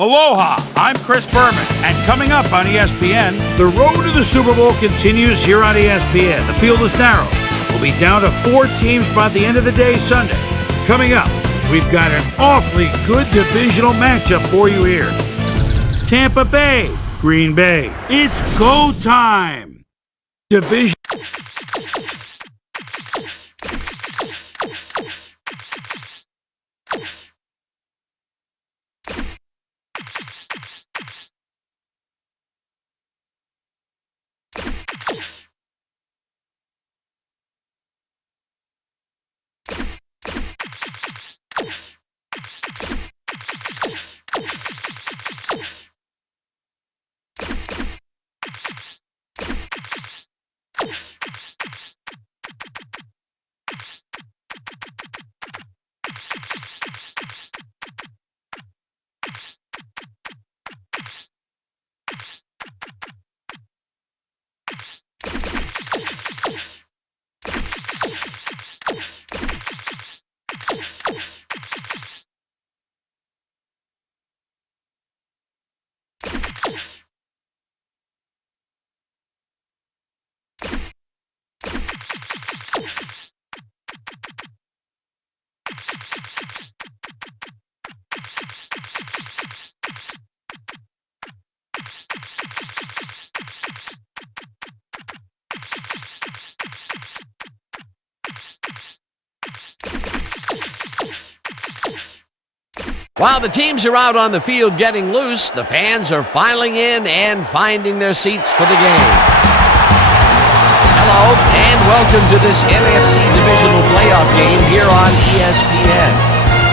Aloha, I'm Chris Berman, and coming up on ESPN, the road to the Super Bowl continues here on ESPN. The field is narrow. We'll be down to 4 teams by the end of the day Sunday. Coming up, we've got an awfully good divisional matchup for you here. Tampa Bay, Green Bay. It's go time. Division. While the teams are out on the field getting loose, the fans are filing in and finding their seats for the game. Hello, and welcome to this NFC Divisional Playoff game here on ESPN.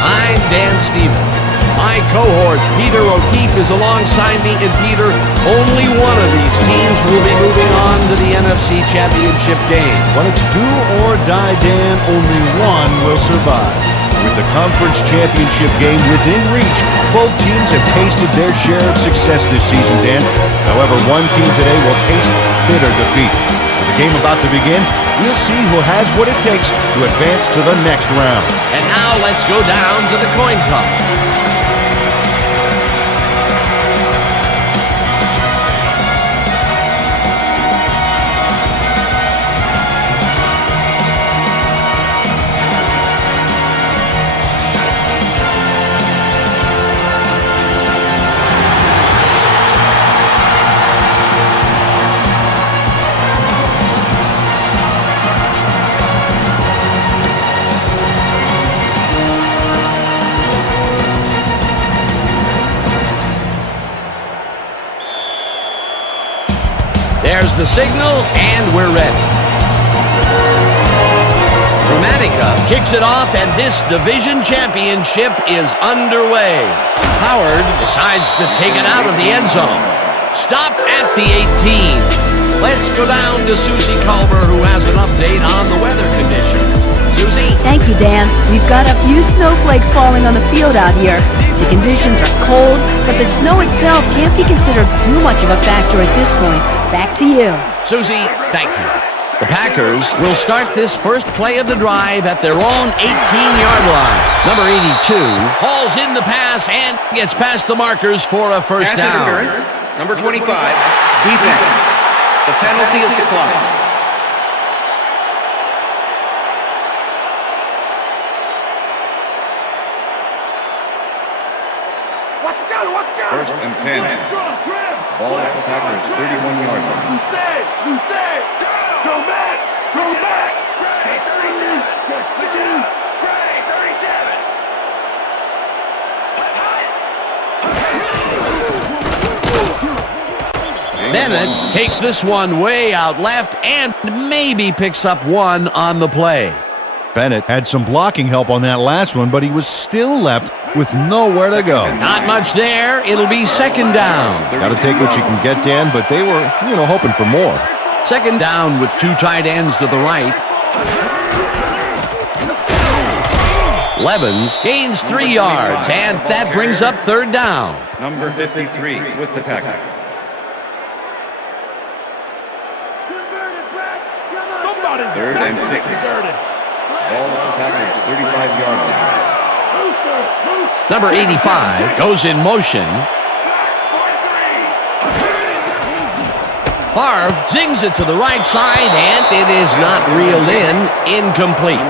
I'm Dan Stevens. My cohort, Peter O'Keefe, is alongside me, and Peter, only one of these teams will be moving on to the NFC Championship game. When it's do or die, Dan, only one will survive. With the conference championship game within reach, both teams have tasted their share of success this season, Dan. However, one team today will taste bitter defeat. With the game about to begin, we'll see who has what it takes to advance to the next round. And now let's go down to the coin toss. There's the signal, and we're ready. Dramatica kicks it off, and this division championship is underway. Howard decides to take it out of the end zone. Stop at the 18. Let's go down to Susie Culver, who has an update on the weather conditions. Susie? Thank you, Dan. We've got a few snowflakes falling on the field out here. The conditions are cold, but the snow itself can't be considered too much of a factor at this point. Back to you. Susie, thank you. The Packers will start this first play of the drive at their own 18-yard line. Number 82 hauls in the pass and gets past the markers for a first down. Interference, number 25, defense. The penalty is declined. First and 10. Ball at the Packers, 31-yard line. Go back! Bennett takes this one way out left and maybe picks up one on the play. Bennett had some blocking help on that last one, but he was still left with nowhere to go. Not much there. It'll be second down. Got to take what you can get, Dan, but they were, hoping for more. Second down with 2 tight ends to the right. Levens gains 3 yards, and that brings up third down. Number 53 with the tackle. Third and 6. Ball at the Packers, 35-yard line. Number 85 goes in motion. Favre zings it to the right side, and it is not reeled in. Incomplete.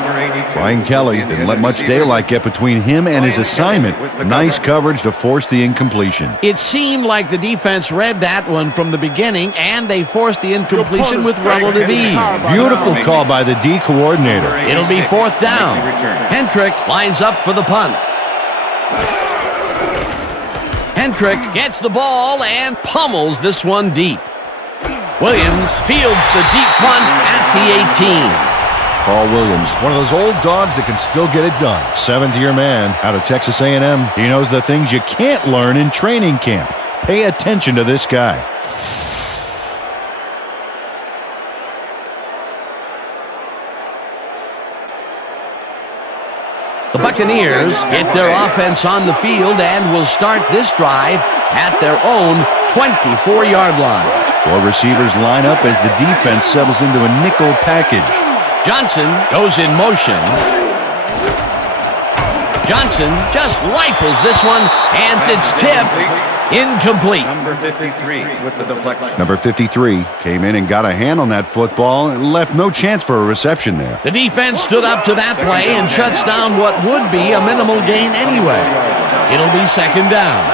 Brian Kelly didn't let much daylight get between him and his assignment. Nice coverage to force the incompletion. It seemed like the defense read that one from the beginning, and they forced the incompletion with relative ease. Beautiful call by the D coordinator. It'll be 4th down. Hendrick lines up for the punt. Hendrick gets the ball and pummels this one deep. Williams fields the deep punt at the 18. Paul Williams, one of those old dogs that can still get it done. 7th-year man out of Texas A&M. He knows the things you can't learn in training camp. Pay attention to this guy. The Buccaneers get their offense on the field and will start this drive at their own 24-yard line. 4 receivers line up as the defense settles into a nickel package. Johnson goes in motion. Johnson just rifles this one, and it's tipped. Incomplete. Number 53 with the deflection. Number 53 came in and got a hand on that football and left no chance for a reception there. The defense stood up to that play and shuts down what would be a minimal gain anyway. It'll be 2nd down.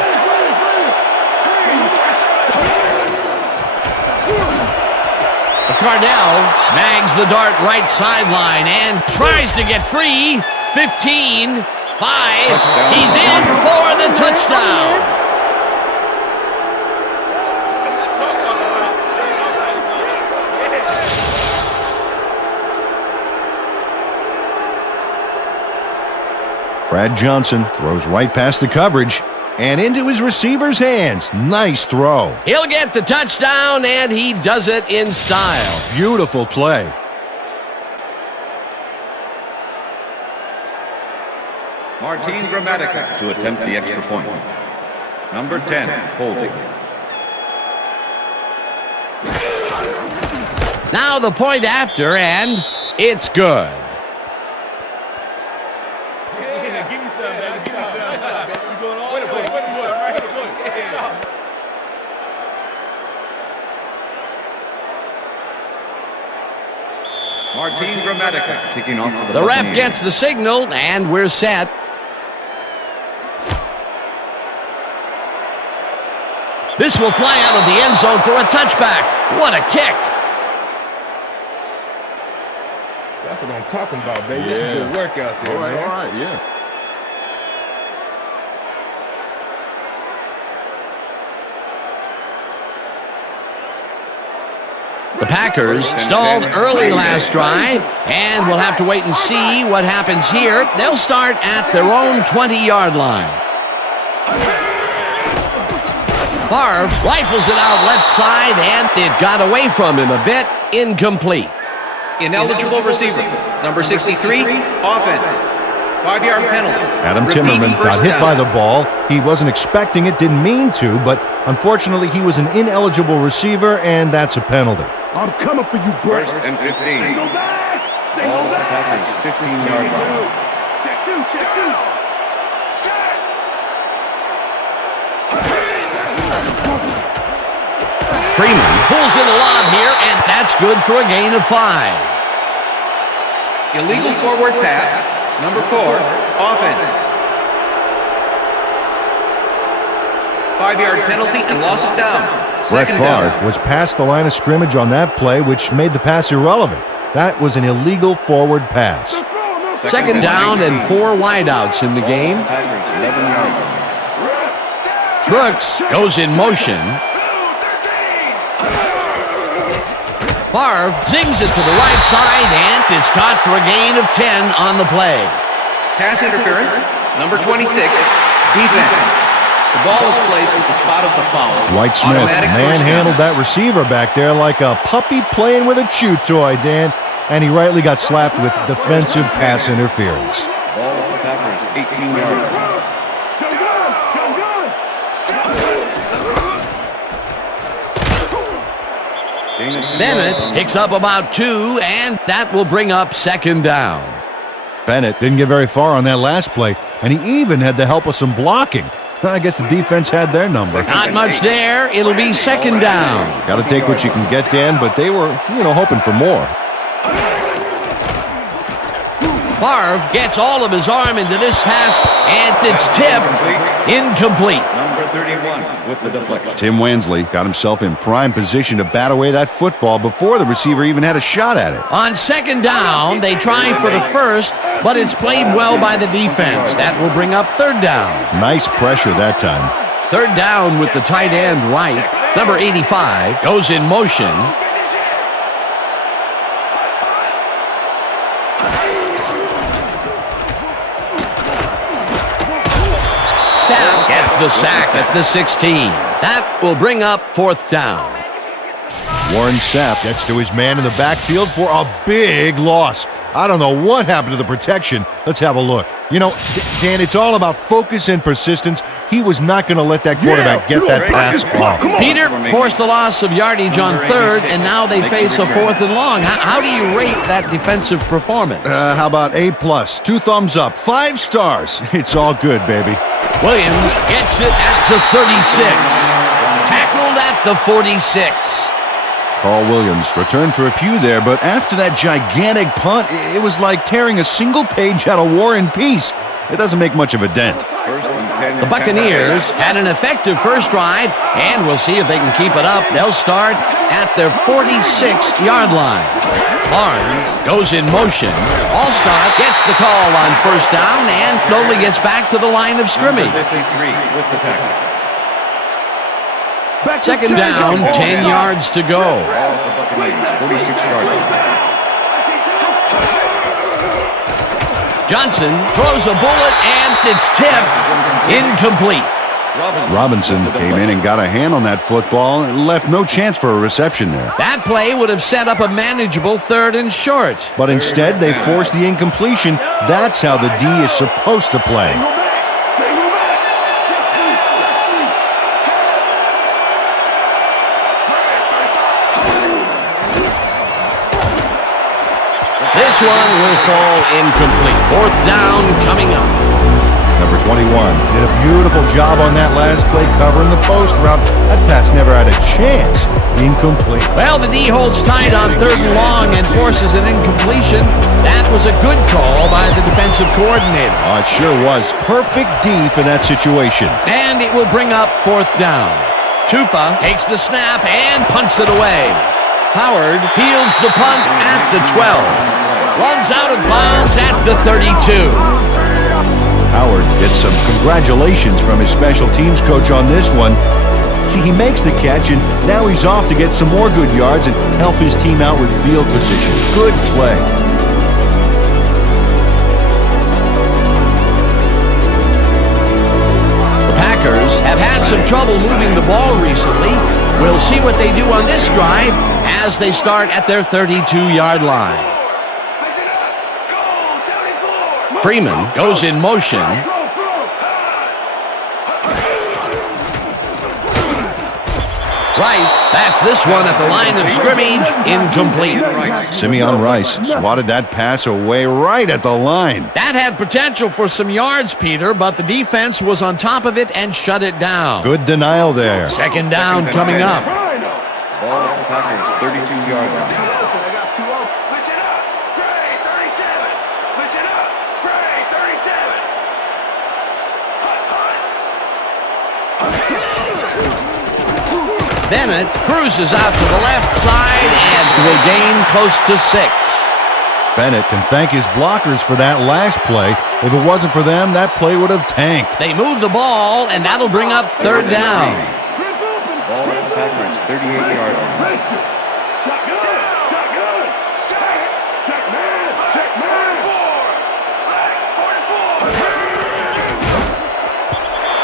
The Cardinal snags the dart right sideline and tries to get free. 15, 5. He's in for the touchdown. Brad Johnson throws right past the coverage and into his receiver's hands. Nice throw. He'll get the touchdown, and he does it in style. Beautiful play. Martin Gramatica to attempt the extra point. Number 10, holding. Now the point after, and it's good. Martin Gramatica kicking off for The ref Buccaneers. gets the signal, and we're set. This will fly out of the end zone for a touchback. What a kick. That's what I'm talking about, baby. That's good work out there, man. All right, yeah. The Packers stalled early last drive, and we'll have to wait and see what happens here. They'll start at their own 20-yard line. Favre rifles it out left side, and it got away from him a bit. Incomplete. Ineligible receiver. Number 63, offense. 5-yard penalty. Adam Repeating Timmerman got first hit down. by the ball. He wasn't expecting it, didn't mean to, but unfortunately he was an ineligible receiver, and that's a penalty. I'm coming for you, bro. 1st and 15. Ball at the Packers' 15-yard line. Freeman pulls in a lob here, and that's good for a gain of 5. Illegal forward pass. Number 4, offense. 5-yard penalty and loss of down. Brett Second Favre down. was past the line of scrimmage on that play, which made the pass irrelevant. That was an illegal forward pass. Second down and 4 wideouts in the game. Packers, 11-yard line. Brooks goes in motion. Favre zings it to the right side, and it's caught for a gain of 10 on the play. Pass interference. Number 26, defense. The ball is placed at the spot of the foul. Dwight Smith Automatic first down. manhandled that receiver back there like a puppy playing with a chew toy, Dan, and he rightly got slapped with defensive pass interference. Ball at the Packers' 18-yard line. Bennett picks up about 2, and that will bring up second down. Bennett didn't get very far on that last play. and he even had the help of some blocking. I guess the defense had their number. Not much there. It'll be second down. Got to take what you can get, Dan, but they were, hoping for more. Favre gets all of his arm into this pass, and it's tipped. Incomplete. Number 31 with the deflection. Tim Wansley got himself in prime position to bat away that football before the receiver even had a shot at it. On second down, they try for the first, but it's played well by the defense. That will bring up third down. Nice pressure that time. Third down with the tight end right. Number 85 goes in motion. Sapp gets the sack at the 16. That will bring up fourth down. Warren Sapp gets to his man in the backfield for a big loss. I don't know what happened to the protection. Let's have a look. Dan, it's all about focus and persistence. He was not going to let that quarterback get that pass off. Peter forced the loss of yardage on third, and now they face a fourth and long. How do you rate that defensive performance? How about A+, 2 thumbs up, 5 stars. It's all good, baby. Williams gets it at the 36. Tackled at the 46. Carl Williams returned for a few there, but after that gigantic punt, it was like tearing a single page out of War and Peace. It doesn't make much of a dent. The Buccaneers had an effective first drive, and we'll see if they can keep it up. They'll start at their 46-yard line. Barnes goes in motion. All-Star gets the call on first down and slowly gets back to the line of scrimmage. 53 with the tackle. Second down, 10 yards to go. Ball at the Buccaneers, 46-yard line. Johnson throws a bullet, and it's tipped. Incomplete. Robinson came in and got a hand on that football and left no chance for a reception there. That play would have set up a manageable third and short. But instead, they forced the incompletion. That's how the D is supposed to play. This one will fall incomplete. Fourth down coming up. Number 21 did a beautiful job on that last play covering the post route. That pass never had a chance. Incomplete. Well, the D holds tight on third and long and forces an incompletion. That was a good call by the defensive coordinator. Oh, it sure was. Perfect D for that situation. And it will bring up fourth down. Tupa takes the snap and punts it away. Howard fields the punt at the 12. Runs out of bounds at the 32. Howard gets some congratulations from his special teams coach on this one. See, he makes the catch, and now he's off to get some more good yards and help his team out with field position. Good play. The Packers have had some trouble moving the ball recently. We'll see what they do on this drive as they start at their 32-yard line. Freeman goes in motion. Rice bats this one at the line of scrimmage. Incomplete. Simeon Rice swatted that pass away right at the line. That had potential for some yards, Peter, but the defense was on top of it and shut it down. Good denial there. Second down coming up. Ball at the Packers, 32-yard line. Bennett cruises out to the left side and will gain close to 6. Bennett can thank his blockers for that last play. If it wasn't for them, that play would have tanked. They move the ball, and that'll bring up third down. Ball at the Packers, 38-yard line.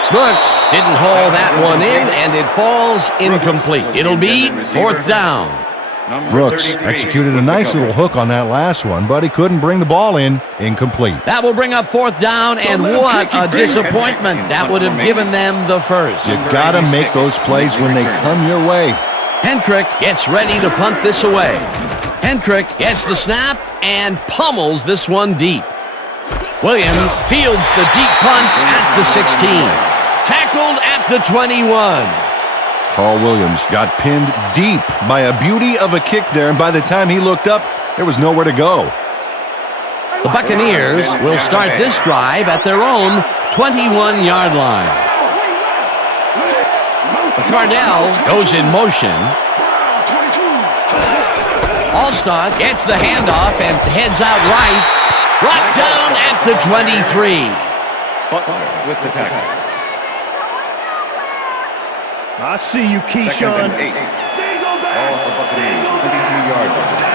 Brooks didn't haul that one in, and it falls incomplete. It'll be fourth down. Brooks executed a nice little hook on that last one, but he couldn't bring the ball in. Incomplete. That will bring up fourth down, and what a disappointment. That would have given them the first. You gotta make those plays when they come your way. Hendrick gets ready to punt this away. Hendrick gets the snap and pummels this one deep. Williams fields the deep punt at the 16. Tackled at the 21. Paul Williams got pinned deep by a beauty of a kick there, and by the time he looked up, there was nowhere to go. The Buccaneers will start this drive at their own 21-yard line. Cardinals goes in motion. Allstott gets the handoff and heads out right. Brought down at the 23. Butler with the tackle. I see you, Keyshawn. Second and 8. Ball for Buccaneers, 23-yard line.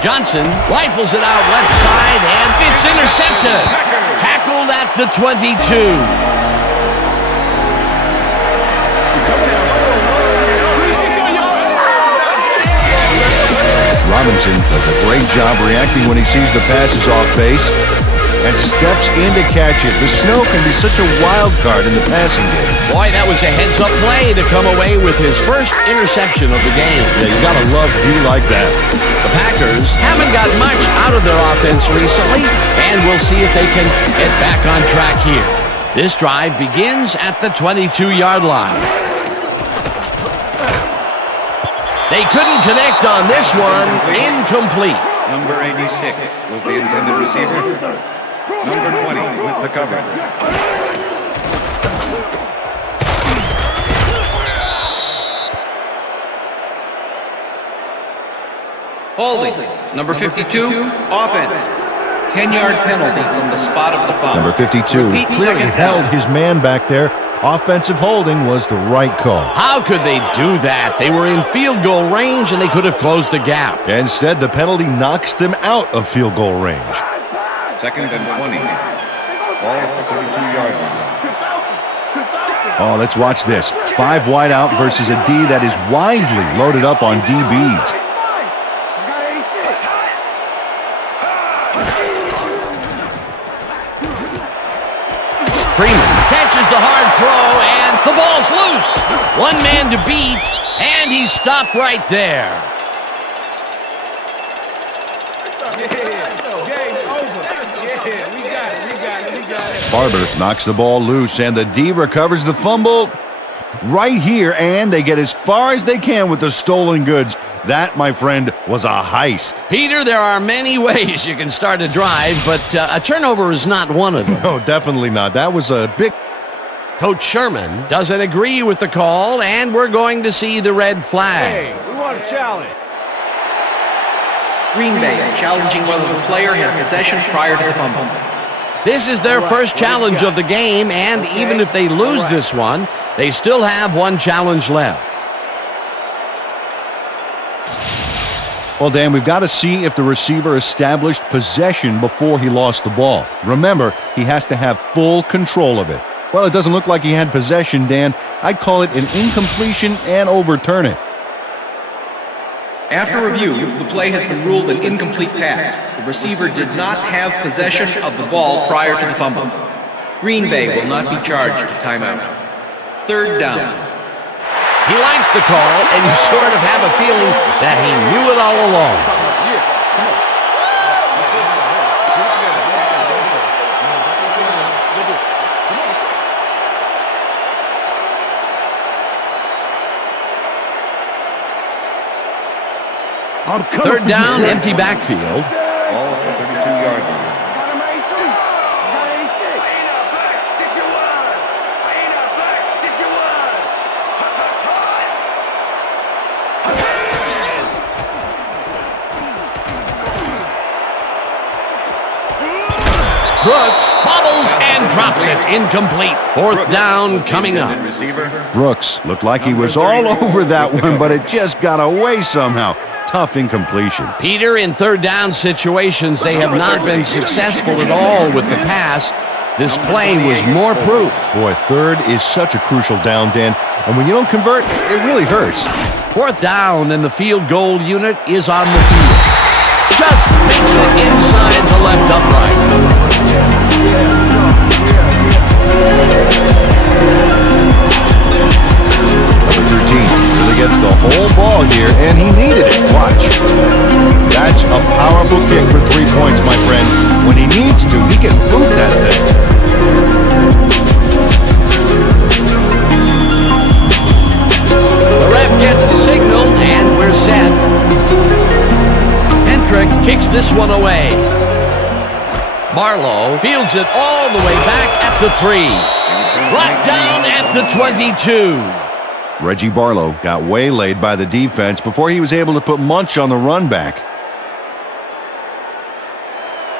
Johnson rifles it out left side, and it's intercepted. Tackled at the 22. Robinson does a great job reacting when he sees the passes off base and steps in to catch it. The snow can be such a wild card in the passing game. Boy, that was a heads-up play to come away with his first interception of the game. Yeah, you gotta love D like that. The Packers haven't got much out of their offense recently, and we'll see if they can get back on track here. This drive begins at the 22-yard line. They couldn't connect on this one. Incomplete. Number 86 was the intended receiver. Number 20 with the coverage. Holding. Number 52, offense. 10-yard penalty from the spot of the foul. Number 52 clearly held his man back there. Offensive holding was the right call. How could they do that? They were in field goal range, and they could have closed the gap. Instead, the penalty knocks them out of field goal range. Second and 20. Ball at the 32-yard line. Oh, let's watch this. 5 wide out versus a D that is wisely loaded up on DBs. Freeman catches the hard throw, and the ball's loose. One man to beat, and he's stopped right there. Barber knocks the ball loose, and the D recovers the fumble right here, and they get as far as they can with the stolen goods. That, my friend, was a heist. Peter, there are many ways you can start a drive, but a turnover is not one of them. No, definitely not. That was a big... Coach Sherman doesn't agree with the call, and we're going to see the red flag. Hey, we want a challenge. Green Bay is challenging whether the player had possession prior to the fumble. This is their first challenge of the game, and even if they lose this one, they still have one challenge left. Well, Dan, we've got to see if the receiver established possession before he lost the ball. Remember, he has to have full control of it. Well, it doesn't look like he had possession, Dan. I'd call it an incompletion and overturn it. After review, the play has been ruled an incomplete pass. The receiver did not have possession of the ball prior to the fumble. Green Bay will not be charged to timeout. Third down. He likes the call, and you sort of have a feeling that he knew it all along. Third down, empty backfield. Ball at the 32-yard line. Brooks bobbles and drops it. Incomplete. Fourth down coming up. Brooks looked like he was all over that one, but it just got away somehow. Tough incompletion. Peter, in third down situations, they have not been successful at all with the pass. This play was more proof. Boy, third is such a crucial down, Dan, and when you don't convert, it really hurts. Fourth down, and the field goal unit is on the field. Just makes it inside the left upright. Number 13 really gets the whole ball here, and he needed it. Watch. watch. That's a powerful kick for 3 points, my friend. When he needs to, he can boot that thing. The ref gets the signal, and we're set. Hendrick kicks this one away. Barlow fields it all the way back at the 3. Brought down at the 22. Reggie Barlow got waylaid by the defense before he was able to put Munch on the run back.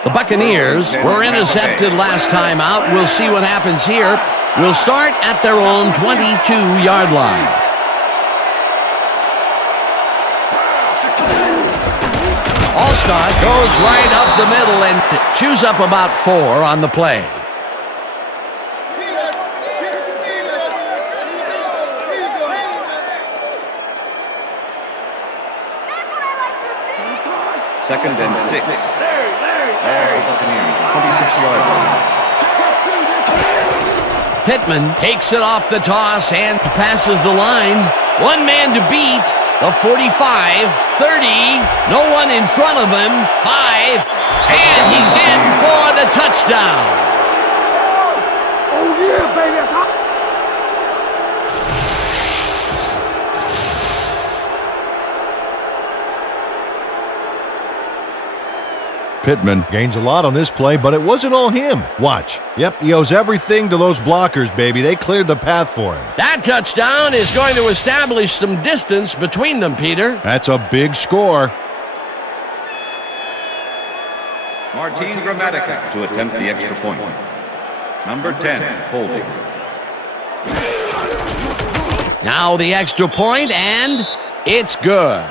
The Buccaneers were intercepted last time out. We'll see what happens here. We'll start at their own 22-yard line. Allstott goes right up the middle and chews up about 4 on the play. Second and 6. Buccaneers, 26-yard line. Pittman takes it off the toss and passes the line. One man to beat. The 45, 30, no one in front of him. 5, and he's in for the touchdown. Oh, yeah, baby. Pittman gains a lot on this play, but it wasn't all him. Watch. Yep, he owes everything to those blockers, baby. They cleared the path for him. That touchdown is going to establish some distance between them, Peter. That's a big score. Martin Gramatica to attempt the extra point. Number 10, holding. Now the extra point, and it's good.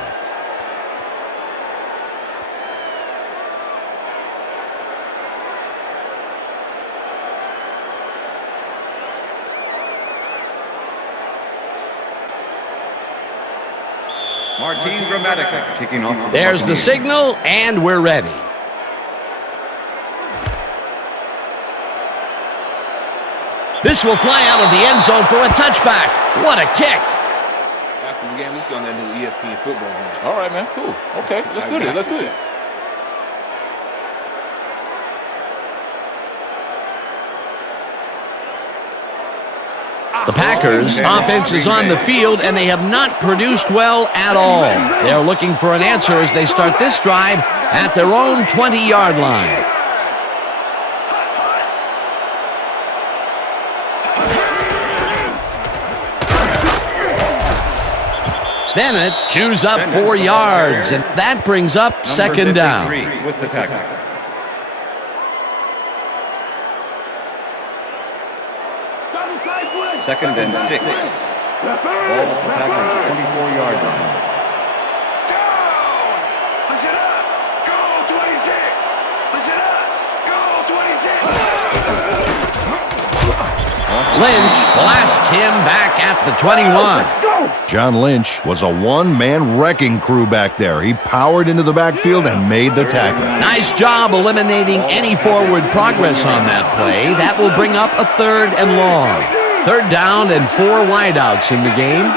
Martin Gramatica kicking off. There's the signal, and we're ready. This will fly out of the end zone for a touchback. What a kick. After the game, let's go on that new ESPN football game. All right, man. Cool. Okay, let's do this. Let's do it. The Packers' offense is on the field, and they have not produced well at all. They're looking for an answer as they start this drive at their own 20-yard line. Bennett chews up 4 yards, and that brings up second down. With the tackle. Second and 6. Ball at the Packers, 24-yard line. Push it up. Go 26. Push it up. Go 26. Lynch blasts him back at the 21. John Lynch was a one-man wrecking crew back there. He powered into the backfield and made the tackle. Nice job eliminating any forward progress on that play. That will bring up a 3rd and long. 3rd down and 4 wideouts in the game.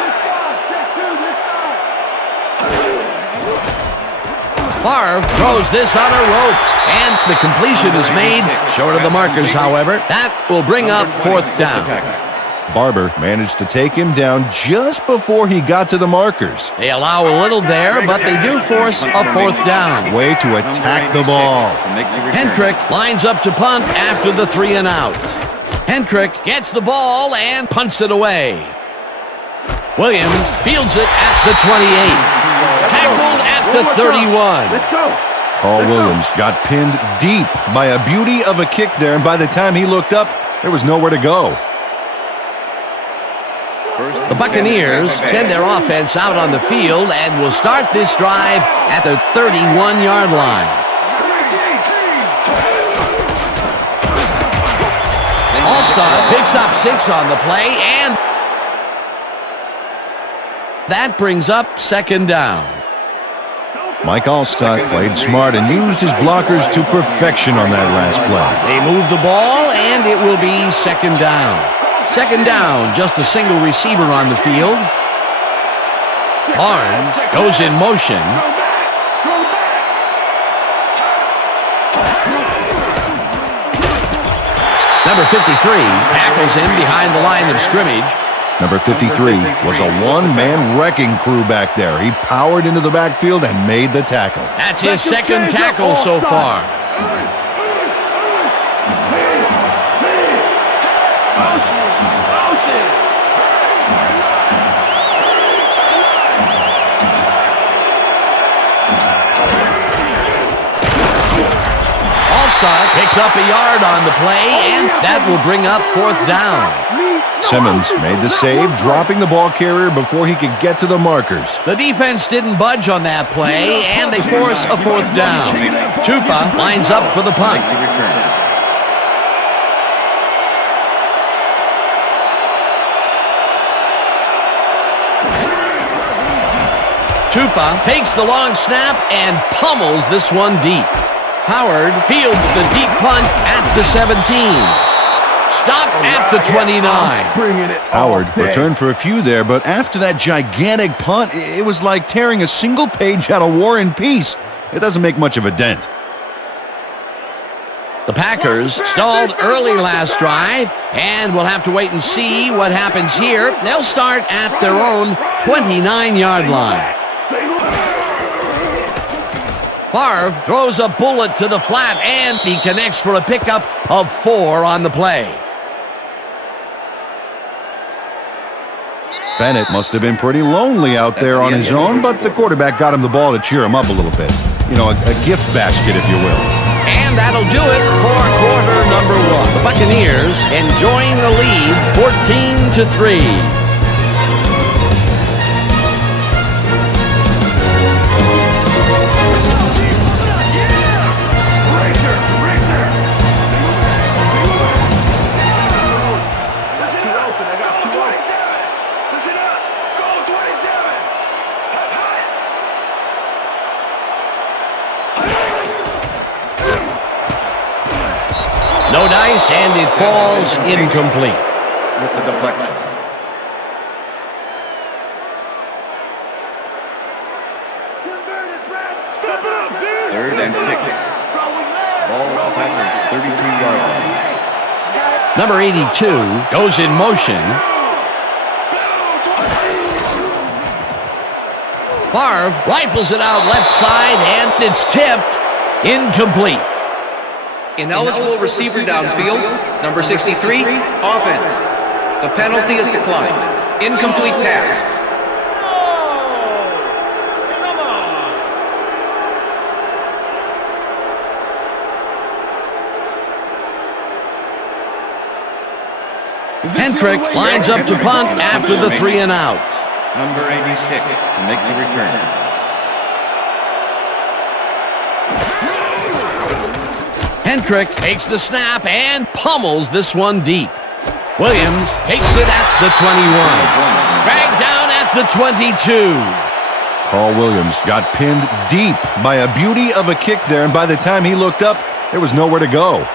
Favre throws this on a rope, and the completion is made short of the markers, however. That will bring up 4th down. Barber managed to take him down just before he got to the markers. They allow a little there, but they do force a 4th down. Way to attack the ball. Hendrick lines up to punt after the 3 and out. Hendrick gets the ball and punts it away. Williams fields it at the 28. Tackled at the 31. Paul Williams got pinned deep by a beauty of a kick there, and by the time he looked up, there was nowhere to go. The Buccaneers send their offense out on the field and will start this drive at the 31-yard line. Allstott picks up 6 on the play, and that brings up 2nd down. Mike Allstott played smart and used his blockers to perfection on that last play. They move the ball, and it will be 2nd down. 2nd down, just a single receiver on the field. Barnes goes in motion. Number 53 tackles him behind the line of scrimmage. Number 53 was a one-man wrecking crew back there. He powered into the backfield and made the tackle. That's his second tackle so far. Picks up a yard on the play, and that will bring up fourth down. Simmons made the save, dropping the ball carrier before he could get to the markers. The defense didn't budge on that play, and they force a fourth down. Tupa lines up for the punt. Tupa takes the long snap and pummels this one deep. Howard fields the deep punt at the 17. Stopped at the 29. Howard returned for a few there, but after that gigantic punt, it was like tearing a single page out of War and Peace. It doesn't make much of a dent. The Packers stalled early last drive, and we'll have to wait and see what happens here. They'll start at their own 29-yard line. Favre throws a bullet to the flat, and he connects for a pickup of 4 on the play. Bennett must have been pretty lonely out there on his own, but the quarterback got him the ball to cheer him up a little bit. You know, a gift basket, if you will. And that'll do it for quarter number 1. The Buccaneers enjoying the lead 14-3. No dice, and it falls incomplete. With the deflection. Third and 6. Ball with the Packers, 33-yard line. Number 82 goes in motion. Favre rifles it out left side, and it's tipped. Incomplete. Ineligible receiver downfield. Number 63, offense. The penalty is declined. Incomplete pass. Hendrick lines up to punt after the 3 and out. Number 86 to make the return. Hendrick takes the snap and pummels this one deep. Williams takes it at the 21. Dragged down at the 22. Carl Williams got pinned deep by a beauty of a kick there, and by the time he looked up, there was nowhere to go.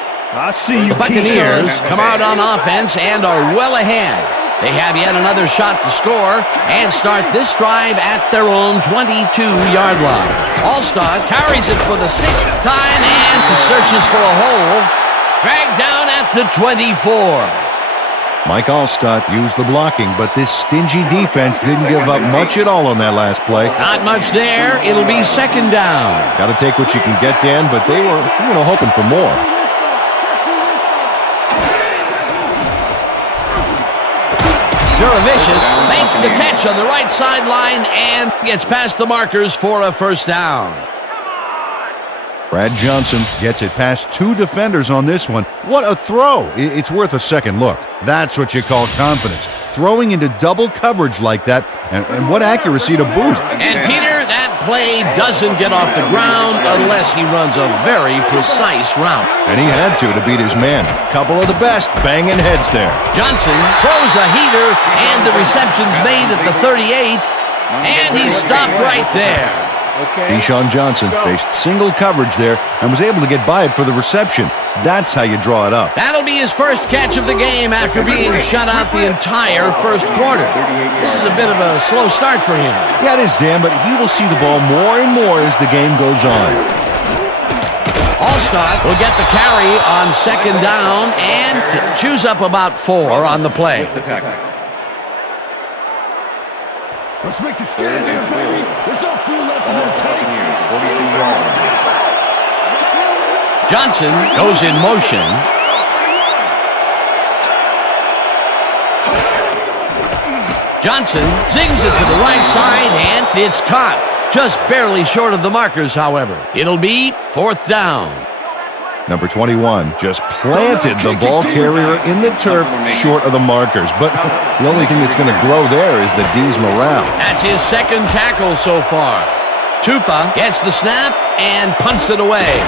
The Buccaneers come out on offense and are well ahead. They have yet another shot to score and start this drive at their own 22-yard line. Allstott carries it for the 6th time and searches for a hole. Dragged down at the 24. Mike Allstott used the blocking, but this stingy defense didn't give up much at all on that last play. Not much there. It'll be 2nd down. Got to take what you can get, Dan, but they were, hoping for more. Duravicius makes the catch on the right sideline and gets past the markers for a 1st down. Brad Johnson gets it past 2 defenders on this one. What a throw! It's worth a second look. That's what you call confidence. Throwing into double coverage like that, and what accuracy to boot. And Peter, that play doesn't get off the ground unless he runs a very precise route. And he had to beat his man. Couple of the best banging heads there. Johnson throws a heater, and the reception's made at the 38, and he's stopped right there. Deshaun Johnson faced single coverage there and was able to get by it for the reception. That's how you draw it up. That'll be his first catch of the game after being shut out the entire 1st quarter. This is a bit of a slow start for him. Yeah, it is, Dan, but he will see the ball more and more as the game goes on. Allstott will get the carry on second down and chews up about 4 on the play. With the tackle. Let's make the stand here, baby. There's no field left to take. Buccaneers, 42 yards. Johnson goes in motion. Johnson zings it to the right side, and it's caught. Just barely short of the markers, however. It'll be 4th down. Number 21 just planted the ball carrier in the turf short of the markers. But the only thing that's going to grow there is the D's morale. That's his second tackle so far. Tupa gets the snap and punts it away.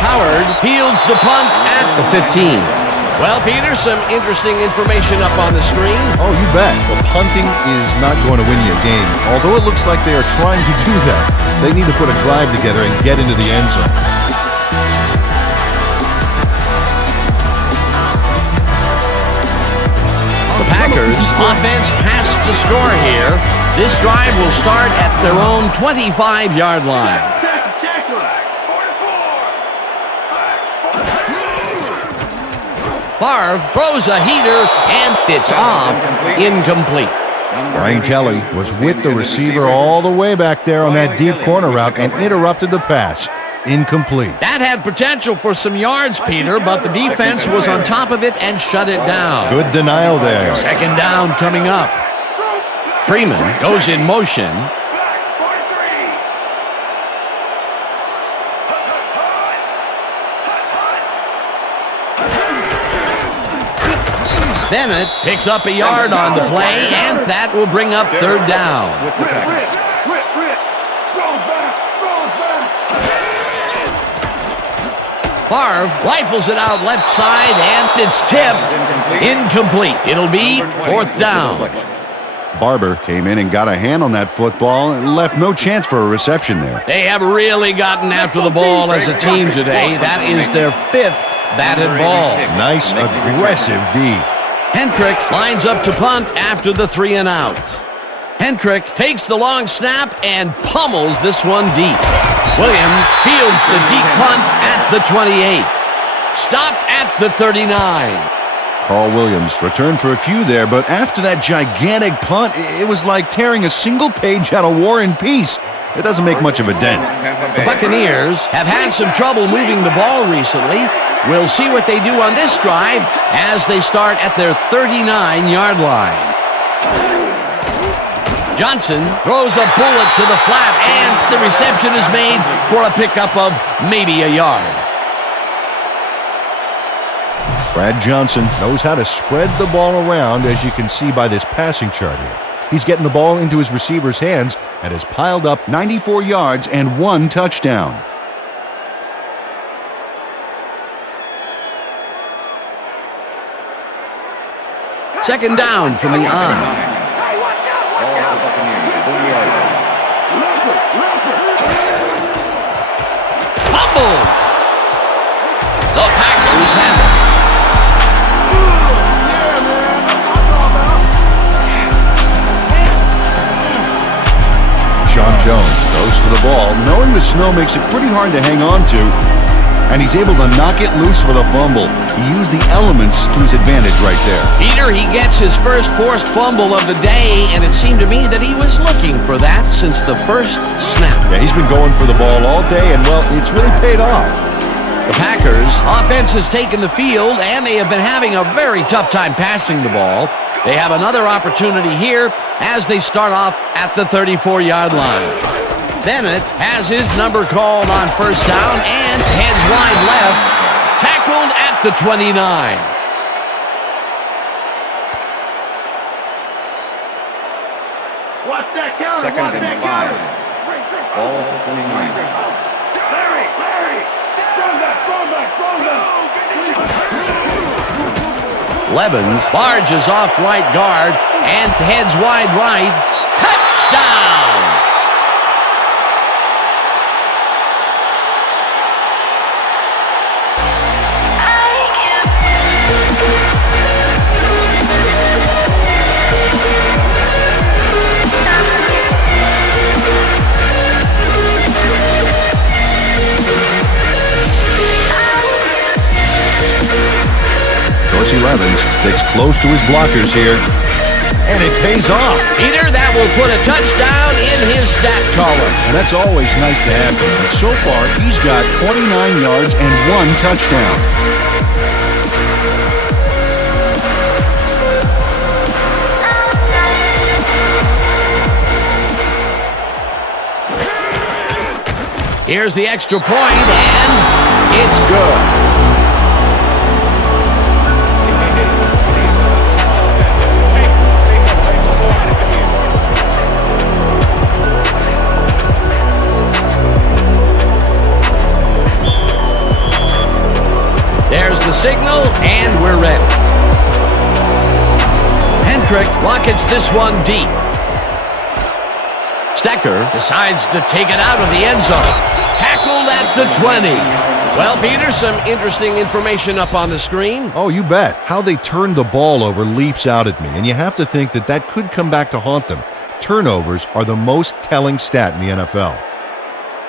Howard fields the punt at the 15. Well, Peter, some interesting information up on the screen. Oh, you bet. Well, punting is not going to win you a game. Although it looks like they are trying to do that. They need to put a drive together and get into the end zone. The Packers offense has to score here. This drive will start at their own 25-yard line. Favre throws a heater, and it's off. Incomplete. Brian Kelly was with the receiver all the way back there on that deep corner route and interrupted the pass. Incomplete. That had potential for some yards, Peter, but the defense was on top of it and shut it down. Good denial there. Second down coming up. Freeman goes in motion. Bennett picks up a yard on the play, and that will bring up 3rd down. With the tackle. Favre rifles it out left side, and it's tipped. Incomplete. It'll be 4th down. Barber came in and got a hand on that football and left no chance for a reception there. They have really gotten after the ball as a team today. That is their 5th batted ball. Nice, aggressive D. Hentrick lines up to punt after the 3 and out. Hentrick takes the long snap and pummels this one deep. Williams fields the deep punt at the 28. Stopped at the 39. Carl Williams returned for a few there, but after that gigantic punt, it was like tearing a single page out of War and Peace. It doesn't make much of a dent. The Buccaneers have had some trouble moving the ball recently. We'll see what they do on this drive as they start at their 39-yard line. Johnson throws a bullet to the flat, and the reception is made for a pickup of maybe a yard. Brad Johnson knows how to spread the ball around, as you can see by this passing chart here. He's getting the ball into his receiver's hands and has piled up 94 yards and 1 touchdown. Second down from the on. Fumble! The Packers have it. Sean Jones goes for the ball, knowing the snow makes it pretty hard to hang on to, and he's able to knock it loose for the fumble. He used the elements to his advantage right there. Peter, he gets his first forced fumble of the day, and it seemed to me that he was looking for that since the first snap. Yeah, he's been going for the ball all day, and, well, it's really paid off. The Packers' offense has taken the field, and they have been having a very tough time passing the ball. They have another opportunity here as they start off at the 34-yard line. Bennett has his number called on first down and heads wide left, tackled at the 29. Watch that counter. Second and 5. Ball at the 29. Larry! Throw that! Levens barges off right guard and heads wide right. Touchdown! Brooks 11s sticks close to his blockers here. And it pays off. Peter, that will put a touchdown in his stat column. And that's always nice to have him. But so far, he's got 29 yards and 1 touchdown. Here's the extra point, and it's good. There's the signal, and we're ready. Hendrick rockets this one deep. Stecker decides to take it out of the end zone. Tackled at the 20. Well, Peter, some interesting information up on the screen. Oh, you bet. How they turned the ball over leaps out at me, and you have to think that that could come back to haunt them. Turnovers are the most telling stat in the NFL.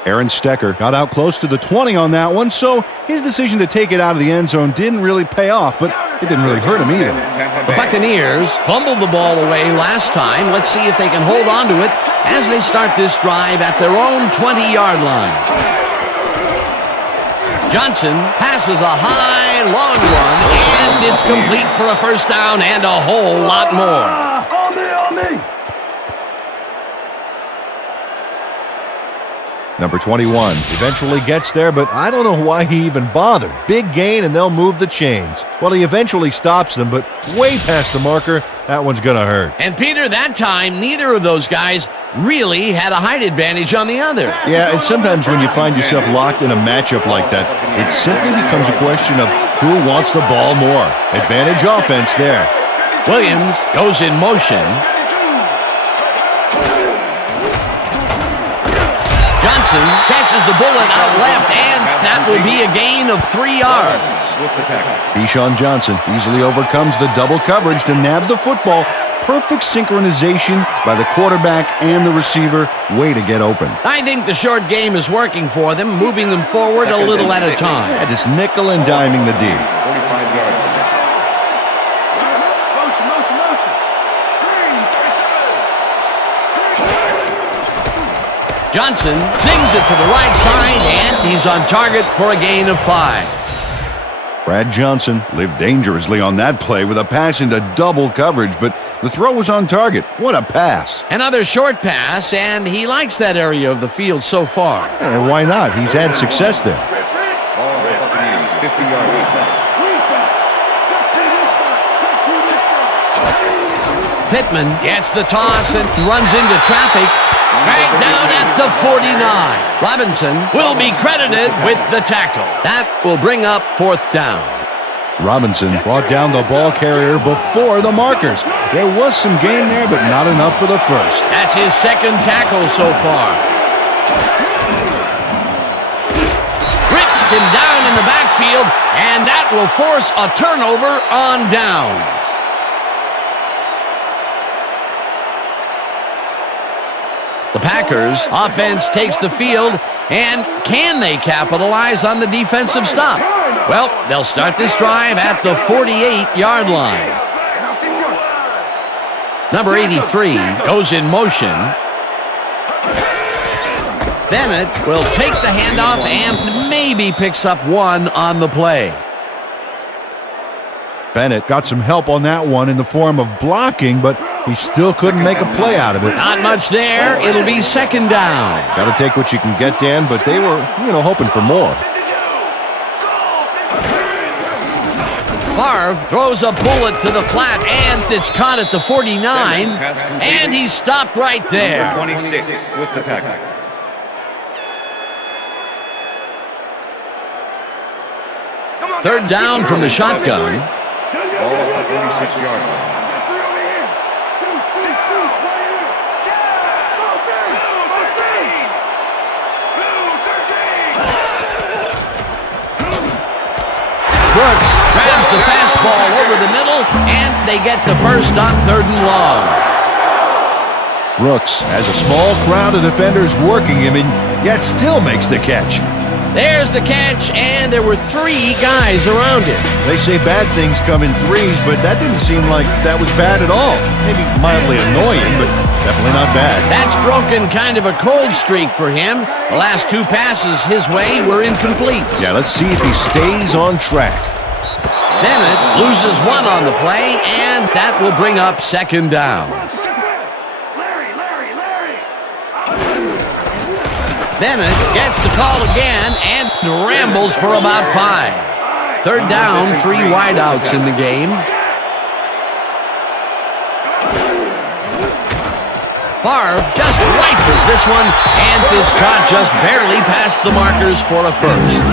Aaron Stecker got out close to the 20 on that one, so his decision to take it out of the end zone didn't really pay off, but it didn't really hurt him either. The Buccaneers fumbled the ball away last time. Let's see if they can hold on to it as they start this drive at their own 20-yard line. Johnson passes a high, long one, and it's complete for a first down and a whole lot more. On me! Number 21 eventually gets there, but I don't know why he even bothered. Big gain, and they'll move the chains. Well, he eventually stops them, but way past the marker. That one's going to hurt. And, Peter, that time, neither of those guys really had a height advantage on the other. Yeah, and sometimes when you find yourself locked in a matchup like that, it simply becomes a question of who wants the ball more. Advantage offense there. Williams goes in motion. Johnson catches the bullet out left, and that will be a gain of 3 yards. Deshaun Johnson easily overcomes the double coverage to nab the football. Perfect synchronization by the quarterback and the receiver. Way to get open. I think the short game is working for them, moving them forward a little at a time. Yeah, just nickel and diming the D. 45 yards. Johnson zings it to the right side, and he's on target for a gain of 5. Brad Johnson lived dangerously on that play with a pass into double coverage, but the throw was on target. What a pass. Another short pass, and he likes that area of the field so far. Why not? He's had success there. Ball Buccaneers, 50 yards. Pittman gets the toss and runs into traffic. Dragged down at the 49. Robinson will be credited with the tackle. That will bring up 4th down. Robinson brought down the ball carrier before the markers. There was some gain there, but not enough for the first. That's his 2nd tackle so far. Rips him down in the backfield, and that will force a turnover on downs. The Packers offense takes the field, and can they capitalize on the defensive stop? Well, they'll start this drive at the 48-yard line. Number 83 goes in motion. Bennett will take the handoff and maybe picks up 1 on the play. Bennett got some help on that one in the form of blocking, but he still couldn't make a play out of it. Not much there. It'll be 2nd down. Got to take what you can get, Dan, but they were, hoping for more. Favre throws a bullet to the flat, and it's caught at the 49, and he's stopped right there. 26 with the tackle. Third down from the shotgun. Ball at the 46-yard line. Brooks grabs the fastball over the middle, and they get the first on 3rd and long. Brooks has a small crowd of defenders working him, and yet still makes the catch. There's the catch, and there were 3 guys around him. They say bad things come in threes, but that didn't seem like that was bad at all. Maybe mildly annoying, but definitely not bad. That's broken kind of a cold streak for him. The last 2 passes his way were incomplete. Yeah, let's see if he stays on track. Bennett loses 1 on the play, and that will bring up 2nd down. Bennett gets the call again and rambles for about 5. 3rd down, 3 wideouts in the game. Favre just rifles this one, and it's caught just barely past the markers for a first.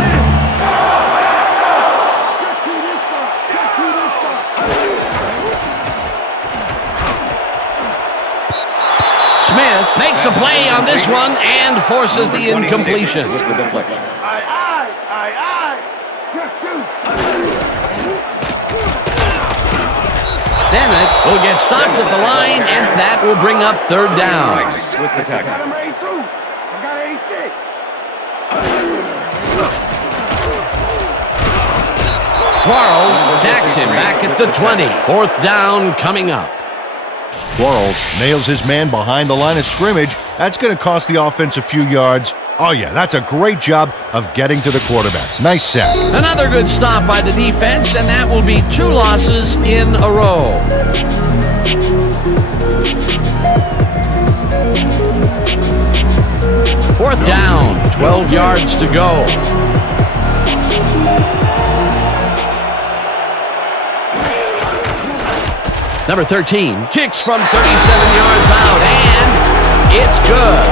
Smith makes a play on this one and forces the incompletion. With the deflection. Bennett will get stopped at the line, and that will bring up 3rd down. With the tackle. Quarles sacks him back at the 20. 4th down coming up. Quarles nails his man behind the line of scrimmage. That's going to cost the offense a few yards. Oh, yeah, that's a great job of getting to the quarterback. Nice sack. Another good stop by the defense, and that will be 2 losses in a row. Fourth down, 12 yards to go. Number 13 kicks from 37 yards out, and it's good.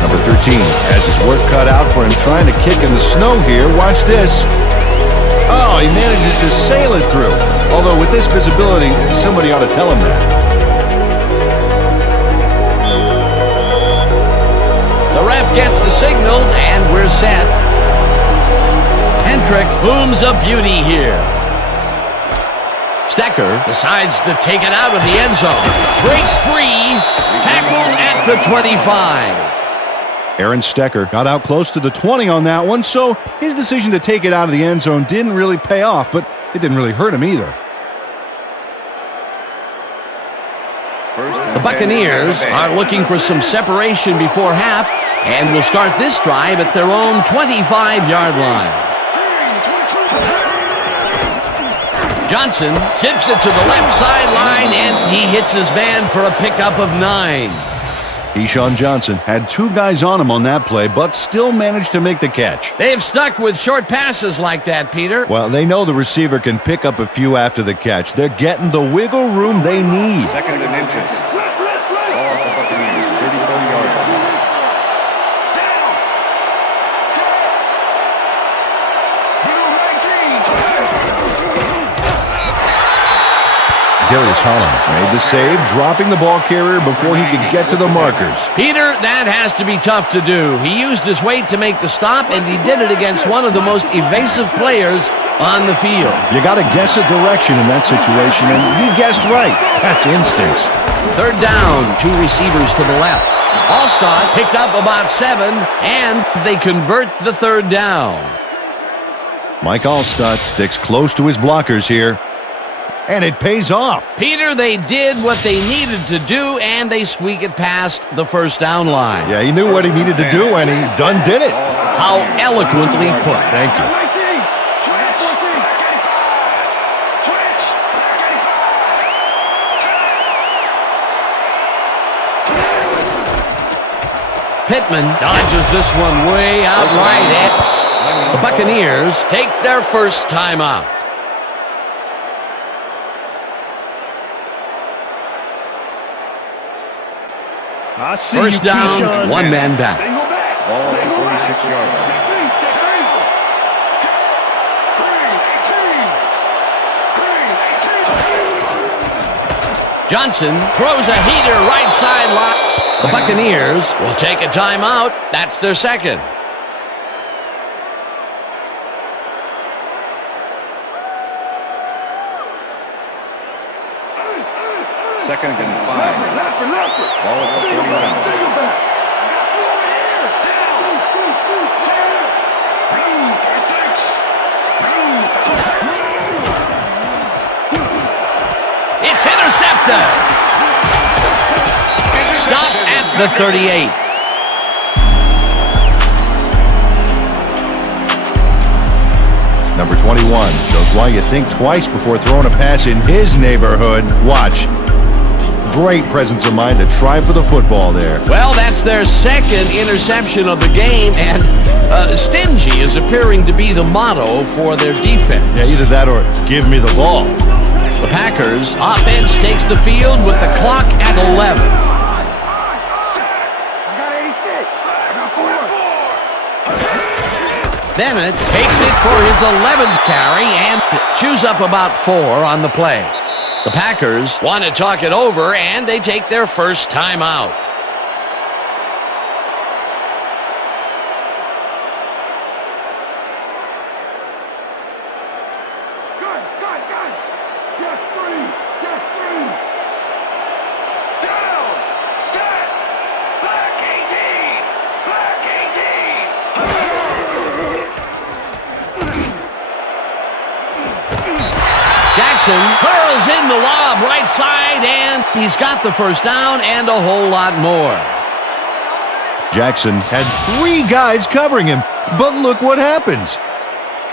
Number 13 has his work cut out for him trying to kick in the snow here. Watch this. Oh, he manages to sail it through. Although with this visibility, somebody ought to tell him that. The ref gets the signal, and we're set. Hendrick booms a beauty here. Stecker decides to take it out of the end zone. Breaks free. Tackled at the 25. Aaron Stecker got out close to the 20 on that one, so his decision to take it out of the end zone didn't really pay off, but it didn't really hurt him either. The Buccaneers are looking for some separation before half and will start this drive at their own 25-yard line. Johnson zips it to the left sideline, and he hits his man for a pickup of 9. Keyshawn Johnson had 2 guys on him on that play, but still managed to make the catch. They've stuck with short passes like that, Peter. Well, they know the receiver can pick up a few after the catch. They're getting the wiggle room they need. 2nd and inches. Ball for Buccaneers, 34 yards. Darius Holland made the save, dropping the ball carrier before he could get to the markers. Peter, that has to be tough to do. He used his weight to make the stop, and he did it against one of the most evasive players on the field. You got to guess a direction in that situation, and he guessed right. That's instincts. 3rd down, 2 receivers to the left. Allstott picked up about 7, and they convert the 3rd down. Mike Allstott sticks close to his blockers here. And it pays off. Peter, they did what they needed to do, and they squeak it past the 1st down line. Yeah, he knew what he needed to do, and he done did it. How eloquently put. Thank you. Pittman dodges this one way out right. The Buccaneers take their 1st timeout. First down, 1 man back. Ball at the 46 yard line. Johnson throws a heater right sideline. The Buccaneers will take a timeout. That's their 2nd. Second and 5. Ball at the 49. It's intercepted. Stop at the 38. Number 21 shows why you think twice before throwing a pass in his neighborhood. Watch. Great presence of mind to try for the football there. Well, that's their second interception of the game, and stingy is appearing to be the motto for their defense. Yeah, either that or give me the ball. The Packers' offense takes the field with the clock at 11. Bennett takes it for his 11th carry and chews up about 4 on the play. The Packers want to talk it over, and they take their first timeout. Jackson hurls in the lob right side, and he's got the first down and a whole lot more. Jackson had 3 guys covering him, but look what happens.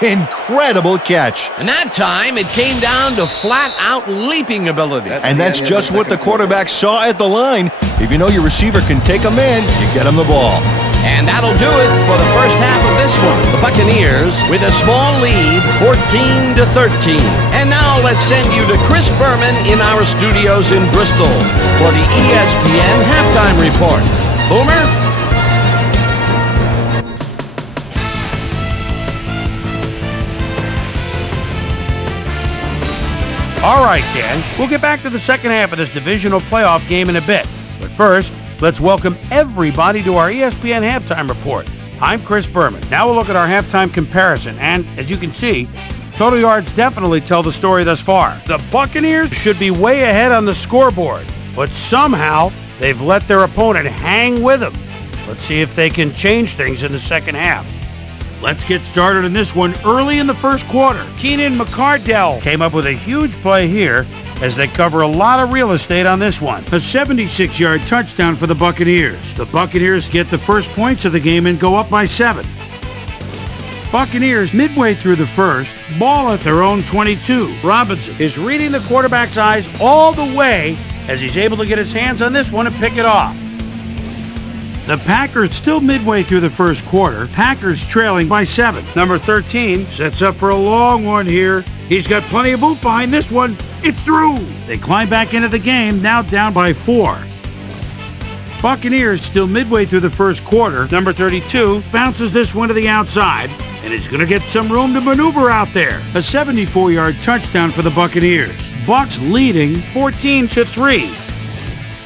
Incredible catch. And that time, it came down to flat-out leaping ability. And that's just what the quarterback saw at the line. If you know your receiver can take a man, you get him the ball. And that'll do it for the first half of this one. The Buccaneers with a small lead, 14-13. And now let's send you to Chris Berman in our studios in Bristol for the ESPN Halftime Report. Boomer? All right, Dan, we'll get back to the second half of this divisional playoff game in a bit. But first, let's welcome everybody to our ESPN Halftime Report. I'm Chris Berman. Now we'll look at our halftime comparison, and as you can see, total yards definitely tell the story thus far. The Buccaneers should be way ahead on the scoreboard, but somehow they've let their opponent hang with them. Let's see if they can change things in the second half. Let's get started in this one early in the first quarter. Keenan McCardell came up with a huge play here as they cover a lot of real estate on this one. A 76-yard touchdown for the Buccaneers. The Buccaneers get the first points of the game and go up by 7. Buccaneers midway through the first, ball at their own 22. Robinson is reading the quarterback's eyes all the way as he's able to get his hands on this one and pick it off. The Packers still midway through the first quarter. Packers trailing by 7. Number 13 sets up for a long one here. He's got plenty of oomph behind this one. It's through. They climb back into the game, now down by 4. Buccaneers still midway through the first quarter. Number 32 bounces this one to the outside, and is going to get some room to maneuver out there. A 74-yard touchdown for the Buccaneers. Bucs leading 14-3.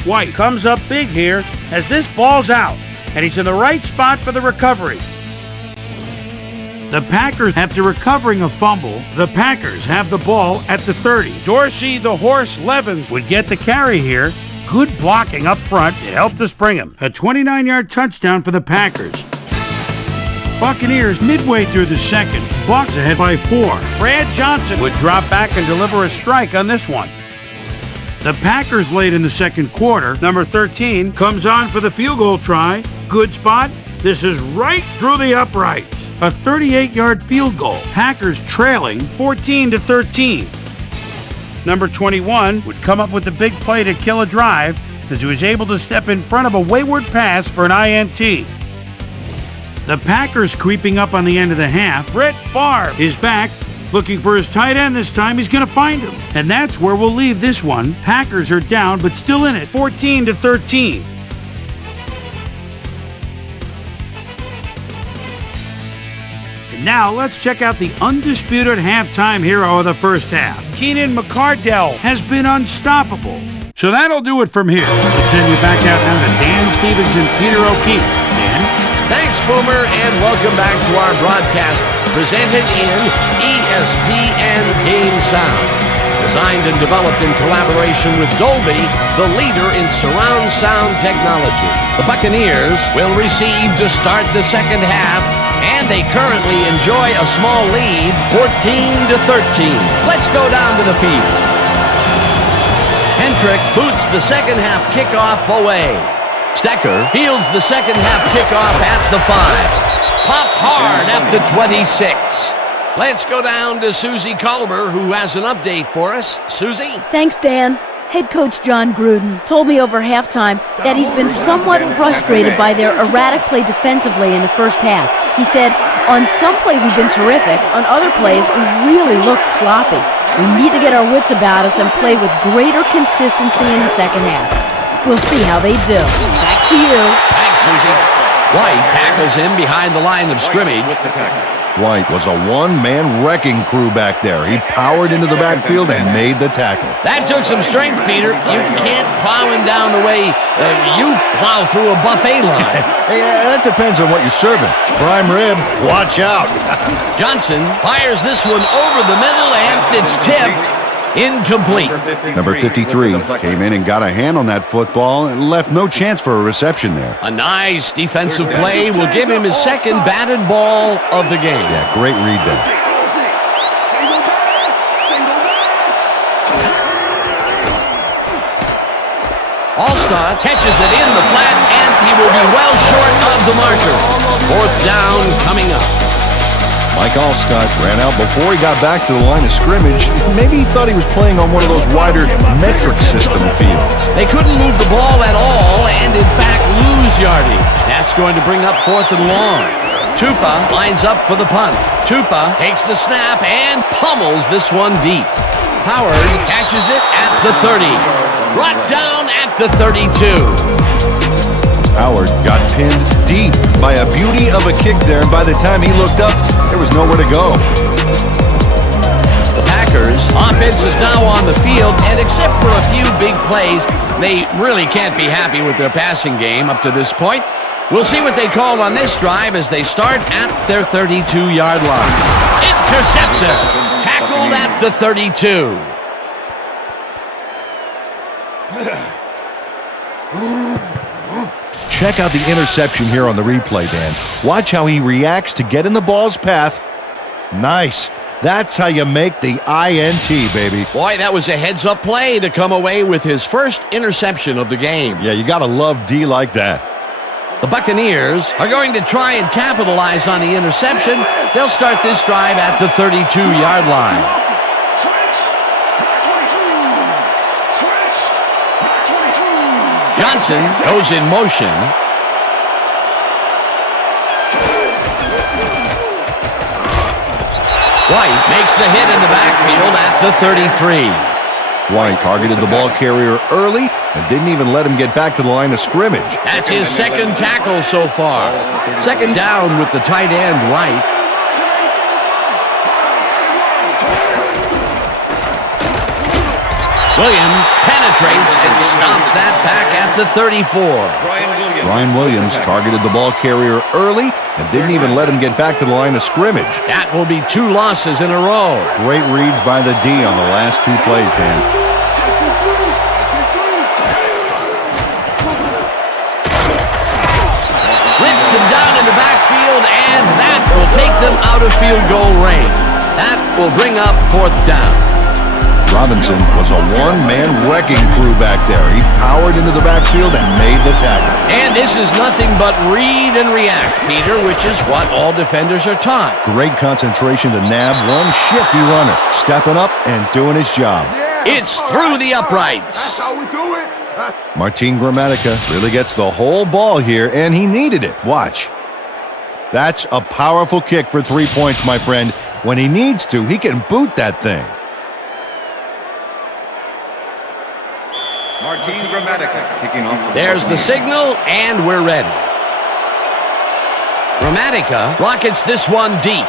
White comes up big here as this ball's out, and he's in the right spot for the recovery. The Packers, after recovering a fumble, the Packers have the ball at the 30. Dorsey, the horse Levens, would get the carry here. Good blocking up front. It helped to spring him. A 29-yard touchdown for the Packers. Buccaneers midway through the second. Bucs ahead by 4. Brad Johnson would drop back and deliver a strike on this one. The Packers late in the second quarter. Number 13 comes on for the field goal try. Good spot. This is right through the uprights. A 38-yard field goal. Packers trailing 14-13. Number 21 would come up with the big play to kill a drive as he was able to step in front of a wayward pass for an INT. The Packers creeping up on the end of the half. Brett Favre is back. Looking for his tight end this time, he's going to find him. And that's where we'll leave this one. Packers are down, but still in it, 14-13. And now let's check out the undisputed halftime hero of the first half. Keenan McCardell has been unstoppable. So that'll do it from here. Let's send you back out now to Dan Stevens and Peter O'Keefe. Dan? Thanks, Boomer, and welcome back to our broadcast presented in ESPN Game Sound. Designed and developed in collaboration with Dolby, the leader in surround sound technology. The Buccaneers will receive to start the second half, and they currently enjoy a small lead, 14-13. Let's go down to the field. Hendrick boots the second half kickoff away. Stecker fields the second half kickoff at the 5. Popped hard at the 26. Let's go down to Susie Culber, who has an update for us. Susie? Thanks, Dan. Head coach John Gruden told me over halftime that he's been somewhat frustrated by their erratic play defensively in the first half. He said, on some plays we've been terrific, on other plays we've really looked sloppy. We need to get our wits about us and play with greater consistency in the second half. We'll see how they do. Back to you. Thanks, Susie. White tackles him behind the line of scrimmage. White was a one-man wrecking crew back there. He powered into the backfield and made the tackle. That took some strength, Peter. You can't plow him down the way you plow through a buffet line. Hey, that depends on what you're serving. Prime rib, watch out. Johnson fires this one over the middle, and it's tipped. Incomplete. Number 53 came in and got a hand on that football and left no chance for a reception there. A nice defensive play will give him his second batted ball of the game. Yeah, great read there. Allstott catches it in the flat, and he will be well short of the marker. Fourth down coming up. Mike Allstott ran out before he got back to the line of scrimmage. Maybe he thought he was playing on one of those wider metric system fields. They couldn't move the ball at all and, in fact, lose yardage. That's going to bring up 4th and long. Tupa lines up for the punt. Tupa takes the snap and pummels this one deep. Howard catches it at the 30. Brought down at the 32. Howard got pinned deep by a beauty of a kick there, and by the time he looked up, there was nowhere to go. The Packers' offense is now on the field, and except for a few big plays, they really can't be happy with their passing game up to this point. We'll see what they call on this drive as they start at their 32-yard line. Intercepted! Tackled at the 32. Check out the interception here on the replay, Dan. Watch how he reacts to get in the ball's path. Nice. That's how you make the INT, baby. Boy, that was a heads-up play to come away with his first interception of the game. Yeah, you gotta love D like that. The Buccaneers are going to try and capitalize on the interception. They'll start this drive at the 32-yard line. Johnson goes in motion. White makes the hit in the backfield at the 33. White targeted the ball carrier early and didn't even let him get back to the line of scrimmage. That's his second tackle so far. Second down with the tight end, White. Williams penetrates and stops that back at the 34. Ryan Williams targeted the ball carrier early and didn't even let him get back to the line of scrimmage. That will be 2 losses in a row. Great reads by the D on the last 2 plays, Dan. Rips him down in the backfield, and that will take them out of field goal range. That will bring up 4th down. Robinson was a one-man wrecking crew back there. He powered into the backfield and made the tackle. And this is nothing but read and react, Peter, which is what all defenders are taught. Great concentration to nab one shifty runner, stepping up and doing his job. It's through the uprights. That's how we do it. Martin Gramatica really gets the whole ball here, and he needed it. Watch. That's a powerful kick for 3 points, my friend. When he needs to, he can boot that thing. Martin Gramatica kicking off. There's the signal, and we're ready. Gramatica rockets this one deep.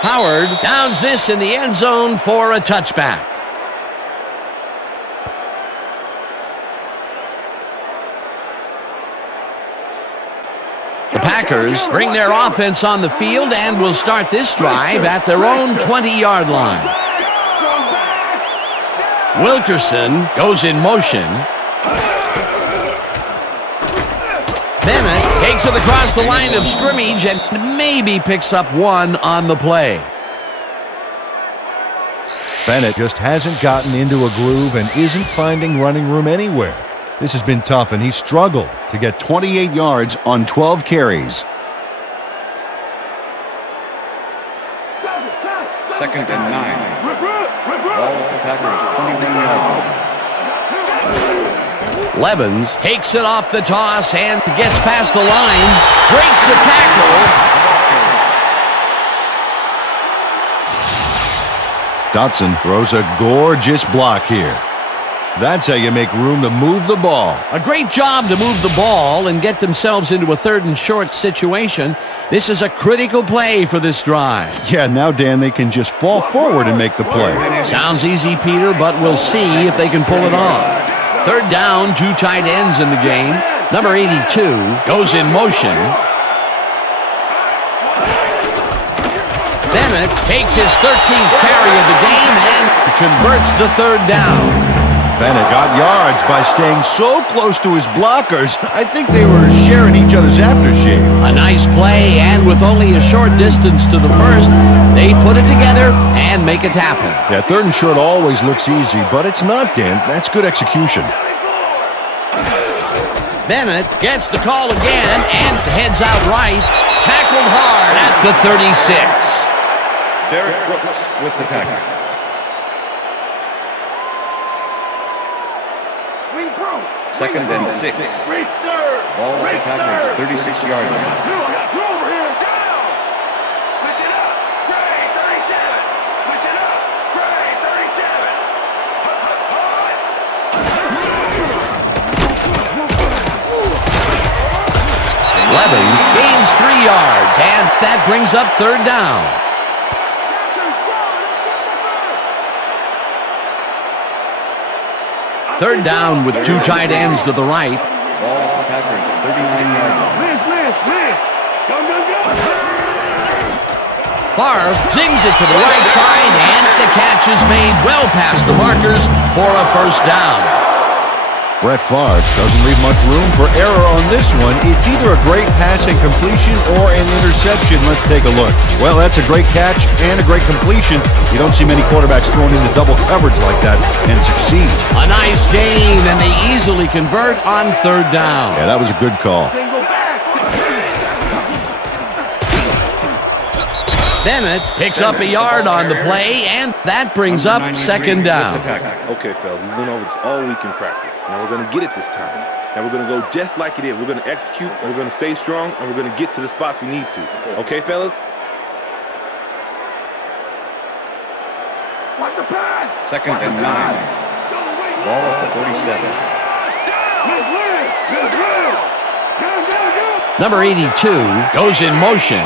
Howard downs this in the end zone for a touchback. The Packers bring their offense on the field and will start this drive at their own 20-yard line. Wilkerson goes in motion. Bennett takes it across the line of scrimmage and maybe picks up one on the play. Bennett just hasn't gotten into a groove and isn't finding running room anywhere. This has been tough, and he's struggled to get 28 yards on 12 carries. Second and 9. Ball at the Packers, 21-yard line. Levens takes it off the toss and gets past the line, breaks a tackle. Dotson throws a gorgeous block here. That's how you make room to move the ball. A great job to move the ball and get themselves into a 3rd and short situation. This is a critical play for this drive. Yeah, now, Dan, they can just fall forward and make the play. Sounds easy, Peter, but we'll see if they can pull it off. 3rd down, 2 tight ends in the game. Number 82 goes in motion. Bennett takes his 13th carry of the game and converts the 3rd down. Bennett got yards by staying so close to his blockers. I think they were sharing each other's aftershave. A nice play, and with only a short distance to the first, they put it together and make it happen. Yeah, 3rd and short always looks easy, but it's not, Dan. That's good execution. Bennett gets the call again and heads out right. Tackled hard at the 36. Derek Brooks with the tackle. Second and 6. Ball at the Packers, 36-yard line. Levens gains 3 yards, and that brings up 3rd down. Third down with 2 tight ends to the right. Ball at the Packers, 39-yard line. Favre zings it to the right side, and the catch is made well past the markers for a 1st down. Brett Favre doesn't leave much room for error on this one. It's either a great passing completion or an interception. Let's take a look. Well, that's a great catch and a great completion. You don't see many quarterbacks thrown into double coverage like that and succeed. A nice gain, and they easily convert on 3rd down. Yeah, that was a good call. Bennett picks up a yard on the play, and that brings up 2nd down. Okay, fellas, we went over this all week in practice. Now we're going to get it this time. Now we're going to go just like it is. We're going to execute, and we're going to stay strong, and we're going to get to the spots we need to. Okay, fellas? Second and 9. Ball at the 47. Number 82 goes in motion.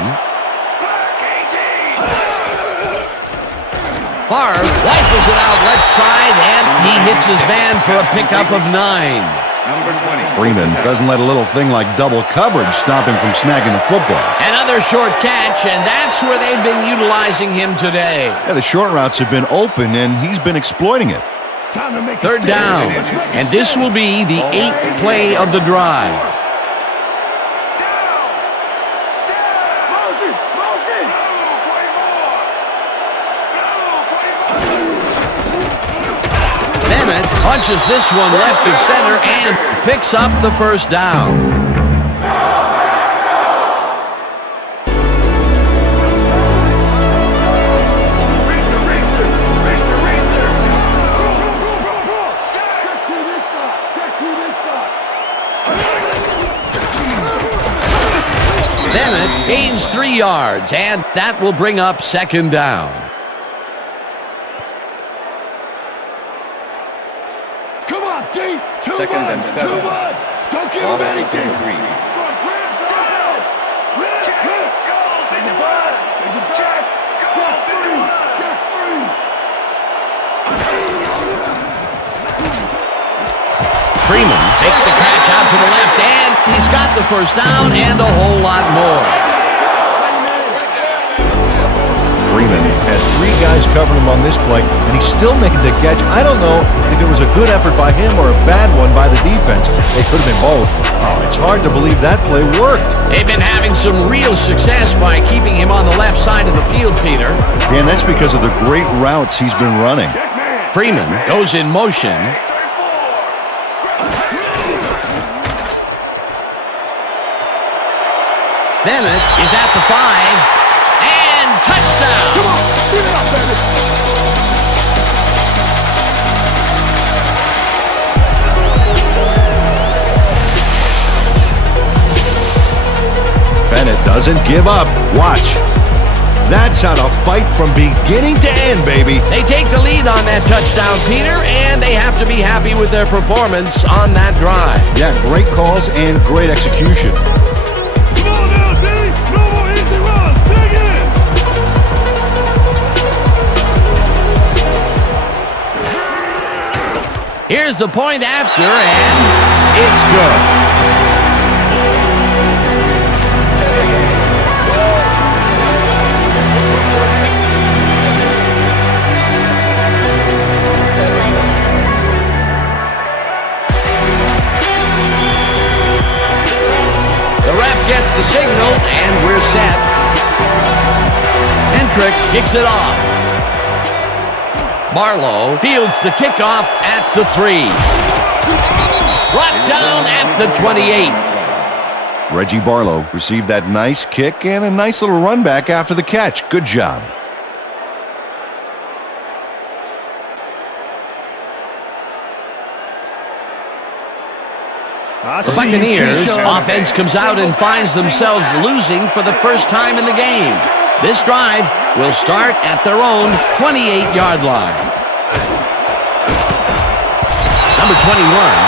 Favre rifles it out left side, and he hits his man for a pickup of 9. Number 20. Freeman doesn't let a little thing like double coverage stop him from snagging the football. Another short catch, and that's where they've been utilizing him today. Yeah, the short routes have been open, and he's been exploiting it. Time to make 3rd down, and this will be the 8th play of the drive. Bennett punches this one left of center and picks up the 1st down. Bennett gains 3 yards, and that will bring up 2nd down. Come on, D. Second and 7. Too much. Don't give him anything. 3. Freeman makes the catch out to the left, and He's got the first down and a whole lot more. Freeman has 3 guys covering him on this play, and he's still making the catch. I don't know if it was a good effort by him or a bad one by the defense. It could have been both. Oh, it's hard to believe that play worked. They've been having some real success by keeping him on the left side of the field, Peter. And that's because of the great routes he's been running. Freeman goes in motion. Bennett is at the 5, and touchdown! Come on, speed it up, Bennett. Bennett doesn't give up. Watch. That's how to fight from beginning to end, baby. They take the lead on that touchdown, Peter, and they have to be happy with their performance on that drive. Yeah, great calls and great execution. Come on now, D. No more easy runs. Dig in. Here's the point after, and it's good. The ref gets the signal, and we're set. Hendrick kicks it off. Barlow fields the kickoff at the 3. Brought down at the 28. Reggie Barlow received that nice kick and a nice little run back after the catch. Good job. The Buccaneers offense comes out and finds themselves losing for the first time in the game. This drive will start at their own 28-yard line. Number 21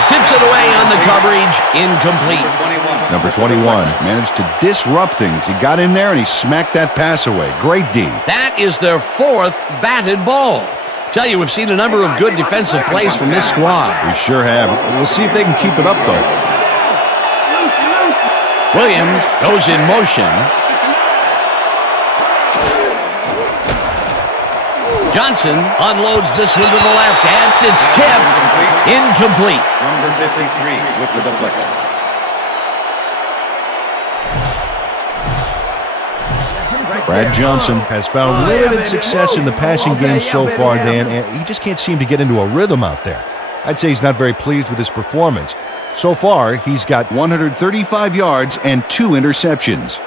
tips it away on the coverage, incomplete. Number 21 managed to disrupt things. He got in there and he smacked that pass away. Great D. That is their 4th batted ball. Tell you, we've seen a number of good defensive plays from this squad. We sure have. We'll see if they can keep it up, though. Williams goes in motion. Johnson unloads this one to the left, and it's tipped. Incomplete. Number 53 with the deflection. Brad Johnson has found limited success in the passing game so far, Dan, and he just can't seem to get into a rhythm out there. I'd say he's not very pleased with his performance. So far, he's got 135 yards and 2 interceptions.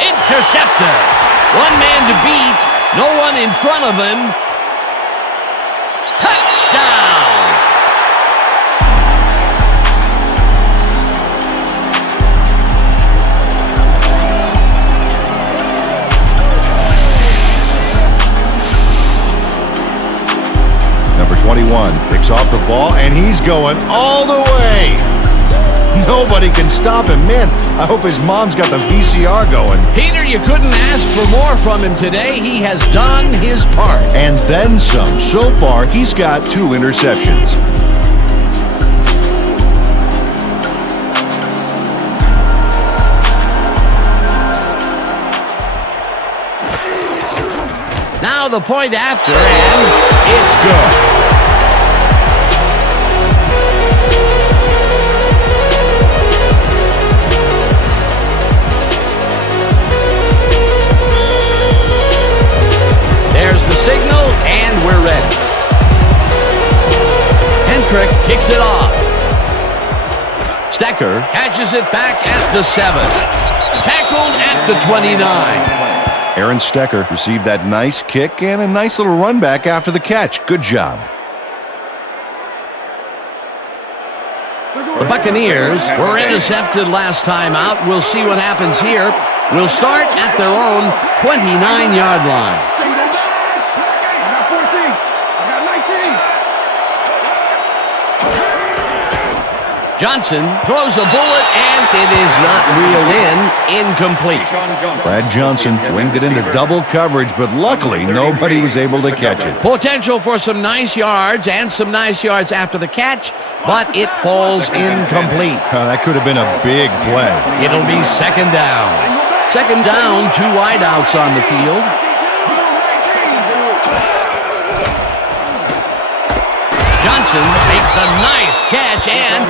Interceptor. One man to beat. No one in front of him. Touchdown. Number 21 picks off the ball, and he's going all the way. Nobody can stop him. Man, I hope his mom's got the VCR going. Peter, you couldn't ask for more from him today. He has done his part. And then some. So far, he's got 2 interceptions. Now the point after, and it's good. There's the signal, and we're ready. Hendrick kicks it off. Stecker catches it back at the 7. Tackled at the 29. Aaron Stecker received that nice kick and a nice little run back after the catch. Good job. The Buccaneers were intercepted last time out. We'll see what happens here. We'll start at their own 29-yard line. I got 14. I got 19. Johnson throws a bullet, and it is not reeled in. Incomplete. Brad Johnson winged it into double coverage, but luckily nobody was able to catch it. Potential for some nice yards and some nice yards after the catch, but it falls incomplete. That could have been a big play. It'll be second down. Second down, 2 wideouts on the field. Johnson makes the nice catch, and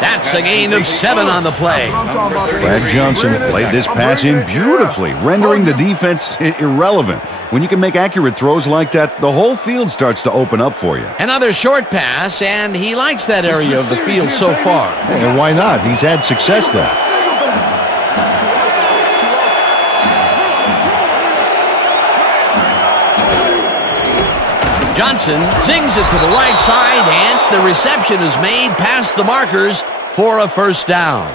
that's a gain of 7 on the play. Brad Johnson played this pass in beautifully, rendering the defense irrelevant. When you can make accurate throws like that, the whole field starts to open up for you. Another short pass, and he likes that area of the field so far. And why not? He's had success there. Johnson zings it to the right side, and the reception is made past the markers for a first down.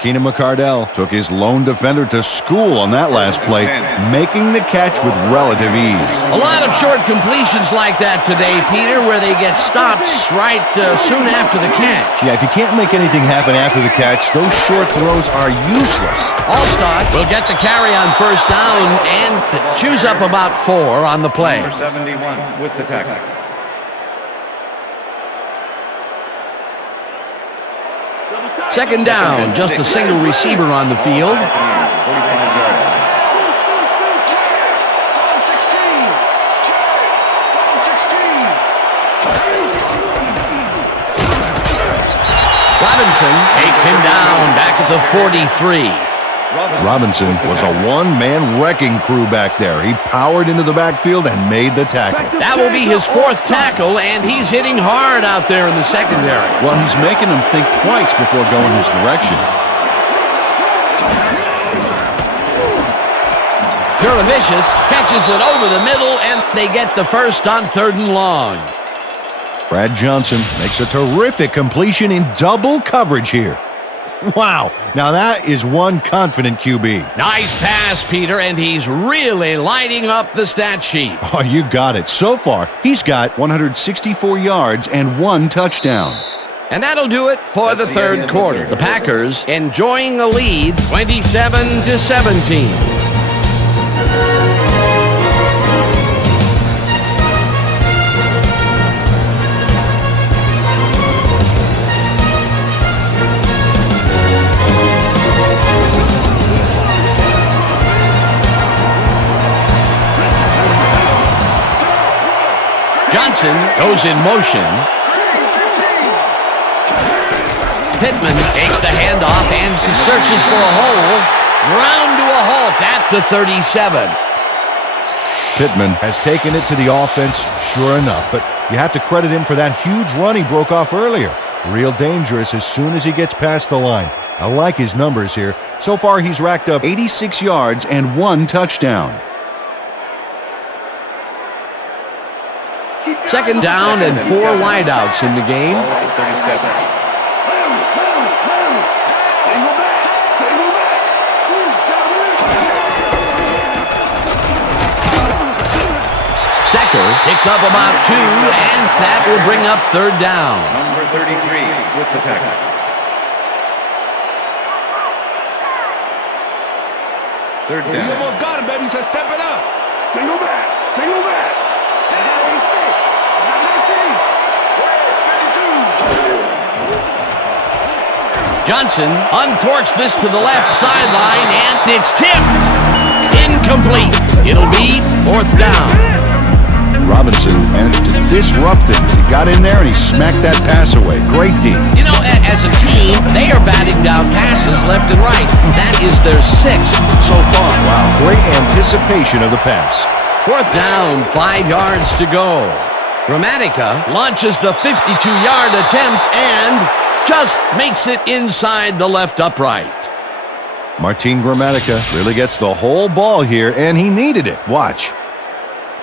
Keenan McCardell took his lone defender to school on that last play, making the catch with relative ease. A lot of short completions like that today, Peter, where they get stopped right soon after the catch. Yeah, if you can't make anything happen after the catch, those short throws are useless. Allstott will get the carry on first down and chews up about 4 on the play. Number 71 with the tackle. Second down, just a single receiver on the field. 45 yards. Robinson takes him down back at the 43. Robinson was a one-man wrecking crew back there. He powered into the backfield and made the tackle. That will be his 4th tackle, and he's hitting hard out there in the secondary. Well, he's making them think twice before going his direction. Vicious catches it over the middle, and they get the first on 3rd and long. Brad Johnson makes a terrific completion in double coverage here. Wow, now that is one confident QB. Nice pass, Peter, and he's really lighting up the stat sheet. Oh, you got it. So far, he's got 164 yards and 1 touchdown. And that'll do it for the 3rd quarter. The Packers enjoying a lead, 27-17. Johnson goes in motion. Pittman takes the handoff and searches for a hole. Ground to a halt at the 37. Pittman has taken it to the offense, sure enough, but you have to credit him for that huge run he broke off earlier. Real dangerous as soon as he gets past the line. I like his numbers here. So far, he's racked up 86 yards and 1 touchdown. Second down and 4 wideouts in the game. 37. Stecker picks up about 2, and that will bring up 3rd down. Number 33 with the tackle. Third down. You almost got him, baby, so step it up. Single back. Single back. Johnson uncorks this to the left sideline, and it's tipped. Incomplete. It'll be 4th down. Robinson managed to disrupt things. He got in there and he smacked that pass away. Great D. You know, as a team, they are batting down passes left and right. That is their 6th so far. Wow, great anticipation of the pass. 4th down, 5 yards to go. Gramatica launches the 52-yard attempt and just makes it inside the left upright. Martin Gramatica really gets the whole ball here, and he needed it. Watch.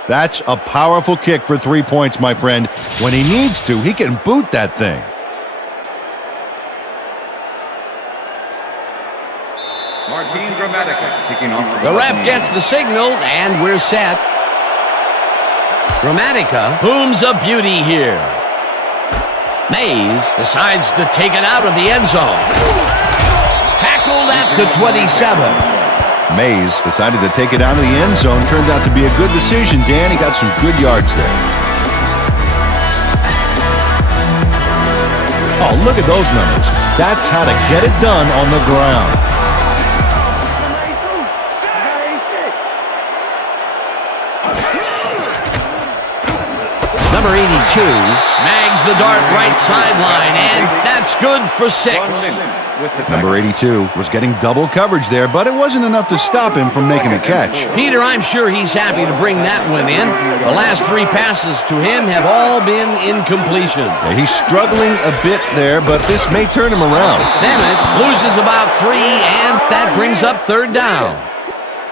That's a powerful kick for 3 points, my friend. When he needs to, he can boot that thing. Martin Gramatica kicking off. The ref gets the signal, and we're set. Gramatica booms a beauty here. Mays decides to take it out of the end zone. Tackled at the 27. Mays decided to take it out of the end zone. Turned out to be a good decision, Dan. He got some good yards there. Oh, look at those numbers. That's how to get it done on the ground. Number 82 snags the dart right sideline, and that's good for 6. Number 82 was getting double coverage there, but it wasn't enough to stop him from making the catch. Peter, I'm sure he's happy to bring that one in. The last 3 passes to him have all been incompletion. Yeah, he's struggling a bit there, but this may turn him around. Bennett loses about 3, and that brings up 3rd down.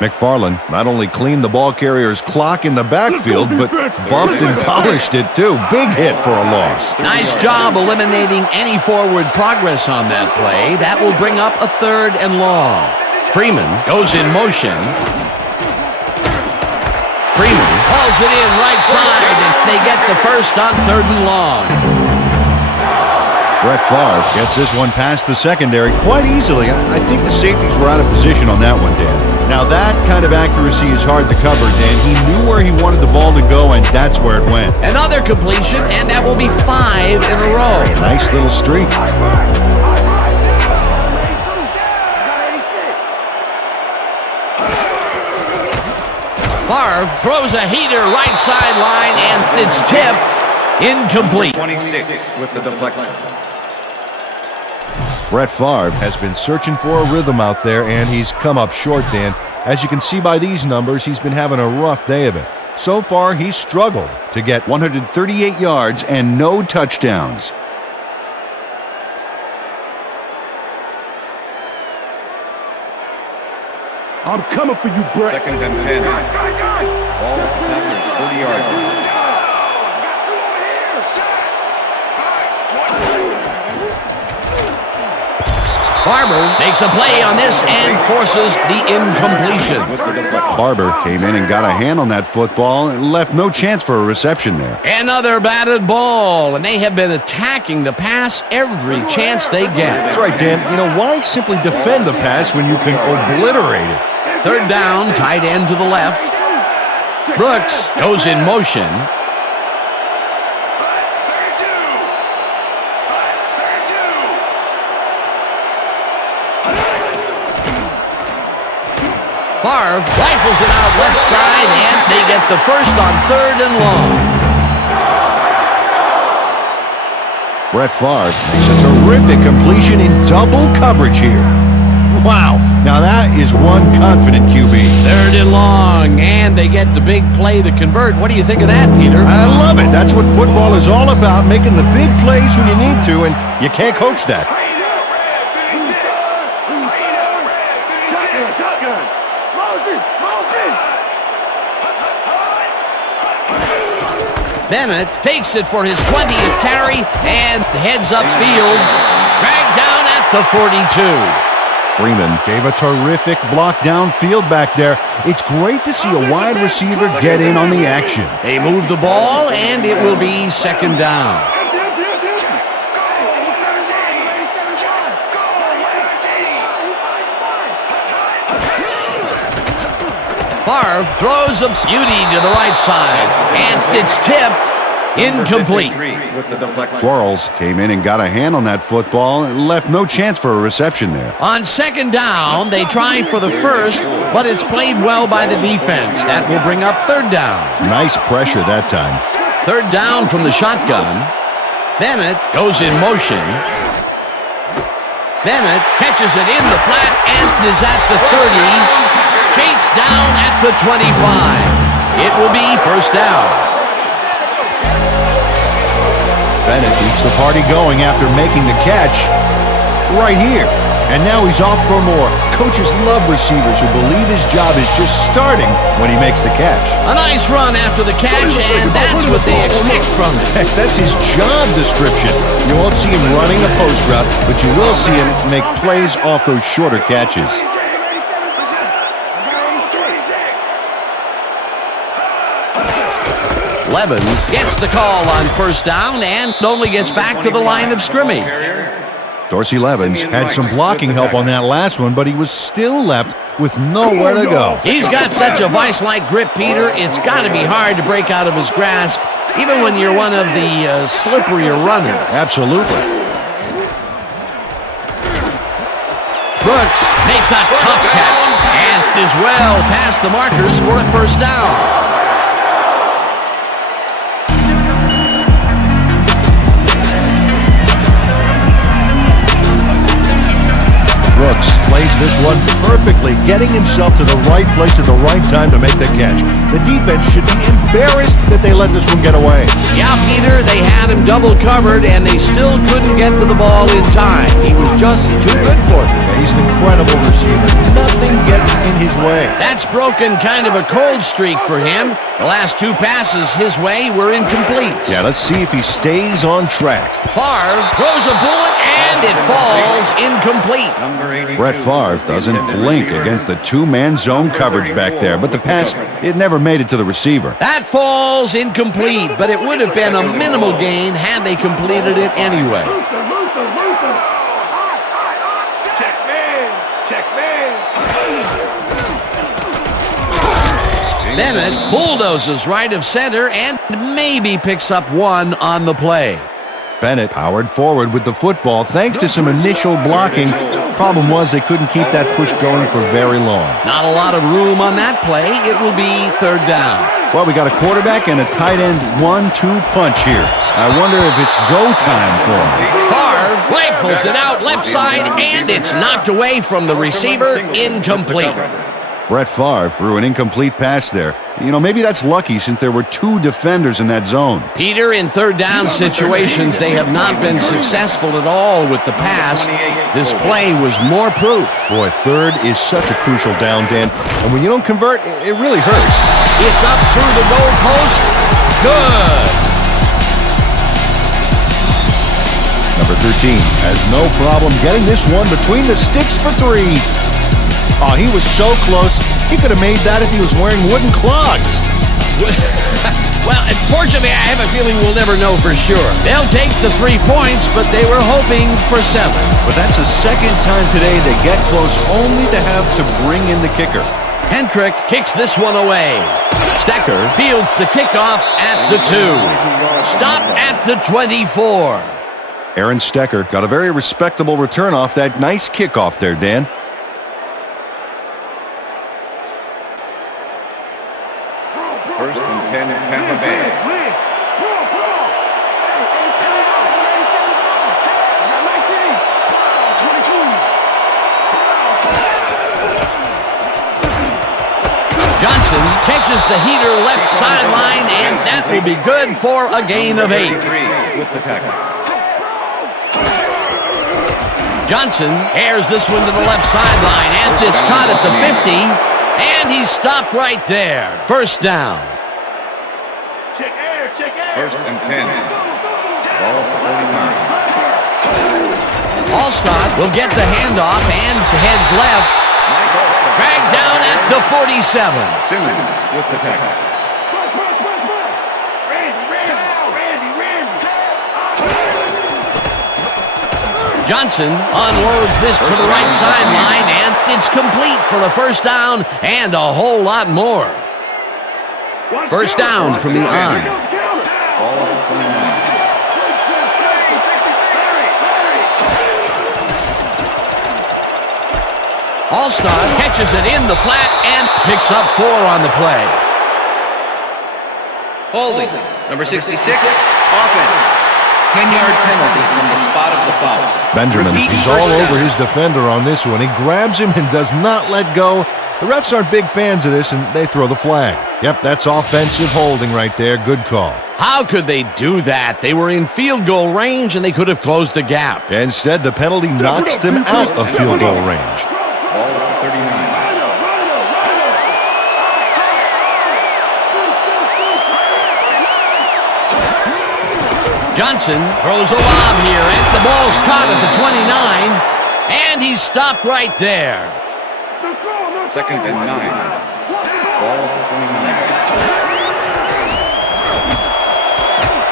McFarland not only cleaned the ball carrier's clock in the backfield, but buffed and polished it too. Big hit for a loss. Nice job eliminating any forward progress on that play. That will bring up a 3rd and long. Freeman goes in motion. Freeman hauls it in right side, and they get the first on 3rd and long. Brett Favre gets this one past the secondary quite easily. I think the safeties were out of position on that one, Dan. Now that kind of accuracy is hard to cover, Dan. He knew where he wanted the ball to go, and that's where it went. Another completion, and that will be 5 in a row. Nice little streak. Favre throws a heater right sideline, and it's tipped. Incomplete. 26 with the deflection. Brett Favre has been searching for a rhythm out there, and he's come up short, Dan. As you can see by these numbers, he's been having a rough day of it. So far, he's struggled to get 138 yards and no touchdowns. I'm coming for you, Brett. 2nd and 10. Ball at the Patriots, 30 yards. Barber makes a play on this and forces the incompletion. Barber came in and got a hand on that football and left no chance for a reception there. Another batted ball, and they have been attacking the pass every chance they get. That's right, Dan. You know, why simply defend the pass when you can obliterate it? 3rd down, tight end to the left. Brooks goes in motion. Favre rifles it out left side, and they get the first on 3rd and long. Brett Favre makes a terrific completion in double coverage here. Wow, now that is one confident QB. 3rd and long, and they get the big play to convert. What do you think of that, Peter? I love it. That's what football is all about, making the big plays when you need to, and you can't coach that. Bennett takes it for his 20th carry and heads upfield, dragged down at the 42. Freeman gave a terrific block downfield back there. It's great to see a wide receiver get in on the action. They move the ball, and it will be 2nd down. Favre throws a beauty to the right side, and it's tipped. Incomplete. Quarles came in and got a hand on that football and left no chance for a reception there. On 2nd down, they try for the first, but it's played well by the defense. That will bring up 3rd down. Nice pressure that time. 3rd down from the shotgun. Bennett goes in motion. Bennett catches it in the flat and is at the 30. Chased down at the 25. It will be 1st down. Bennett keeps the party going after making the catch right here. And now he's off for more. Coaches love receivers who believe his job is just starting when he makes the catch. A nice run after the catch, and that's what they expect from him. That's his job description. You won't see him running a post route, but you will see him make plays off those shorter catches. Levens gets the call on first down and only gets back to the line of scrimmage. Dorsey Levens had some blocking help on that last one, but he was still left with nowhere to go. He's got such a vice-like grip, Peter. It's got to be hard to break out of his grasp, even when you're one of the slipperier runners. Absolutely. Brooks makes a tough catch and is well past the markers for a first down. Brooks plays this one perfectly, getting himself to the right place at the right time to make the catch. The defense should be embarrassed that they let this one get away. Yeah, Peter, they had him double covered, and they still couldn't get to the ball in time. He was just too good for them. Yeah, he's an incredible receiver. Nothing gets in his way. That's broken kind of a cold streak for him. The last two passes his way were incomplete. Yeah, let's see if he stays on track. Favre throws a bullet, and it falls incomplete. Brett Favre doesn't blink against the two-man zone coverage back there, but the pass, it never made it to the receiver. That falls incomplete, but it would have been a minimal gain had they completed it anyway. Bennett bulldozes right of center and maybe picks up one on the play. Bennett powered forward with the football thanks to some initial blocking. Problem was they couldn't keep that push going for very long. Not a lot of room on that play. It will be third down. Well, we got a quarterback and a tight end 1-2 punch here. I wonder if it's go time for him. Favre rifles it out left side, and it's knocked away from the receiver, incomplete. Brett Favre threw an incomplete pass there. You know, maybe that's lucky since there were two defenders in that zone. Peter, in third down situations, they have not been successful at all with the pass. This play was more proof. Boy, third is such a crucial down, Dan. And when you don't convert, it really hurts. It's up through the goal post. Good. Number 13 has no problem getting this one between the sticks for 3. Oh, he was so close. He could have made that if he was wearing wooden clogs. Well, unfortunately, I have a feeling we'll never know for sure. They'll take the 3 points, but they were hoping for 7. But that's the second time today they get close only to have to bring in the kicker. Hendrick kicks this one away. Stecker fields the kickoff at the 2. Stopped at the 24. Aaron Stecker got a very respectable return off that nice kickoff there, Dan. First and 10, Tampa Bay. Johnson catches the heater left sideline, and that will be good for a gain of 8. With the tackle. Johnson airs this one to the left sideline, and it's caught at the 50, and he's stopped right there. First down. First and 10. Ball at the 49. Allstott will get the handoff and heads left. Dragged down at the 47. Simmons with the tackle. Johnson unloads this to the right sideline, and it's complete for a first down and a whole lot more. First down from the on. Allstott catches it in the flat and picks up 4 on the play. Holding. Number 66, offense. 10-yard penalty from the spot of the foul. Benjamin, he's all over his defender on this one. He grabs him and does not let go. The refs aren't big fans of this, and they throw the flag. Yep, that's offensive holding right there. Good call. How could they do that? They were in field goal range, and they could have closed the gap. Instead, the penalty knocks them out of field goal range. Ball at the 39. Johnson throws a lob here, and the ball's caught at the 29, and he's stopped right there. Second and 9. Ball at the 29.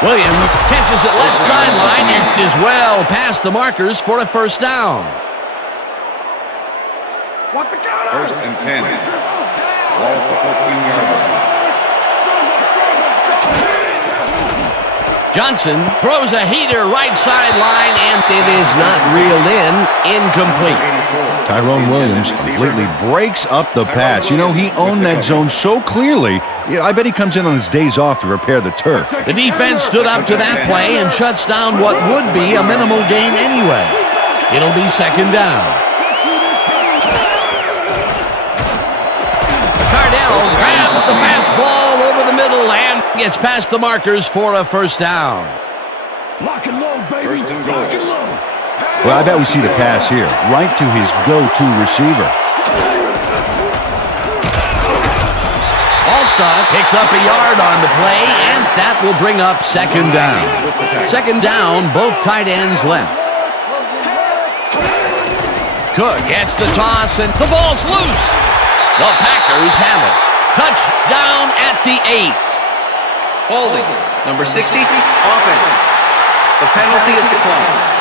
Williams catches it left sideline and is well past the markers for a first down. First and 10. Ball at the 14-yard line. Johnson throws a heater right sideline, and it is not reeled in. Incomplete. Tyrone Williams completely breaks up the pass. You know, he owned that zone so clearly. I bet he comes in on his days off to repair the turf. The defense stood up to that play and shuts down what would be a minimal gain anyway. It'll be second down. Cardell grabs the fastball over the middle and gets past the markers for a first down. Lock and load, baby. First and goal. Lock and load. Well, I bet we see the pass here, right to his go-to receiver. Allstott picks up a yard on the play, and that will bring up second down. Second down, both tight ends left. Cook gets the toss, and the ball's loose. The Packers have it. Touchdown at the 8. Holding. Number 60, offense. The penalty is declined.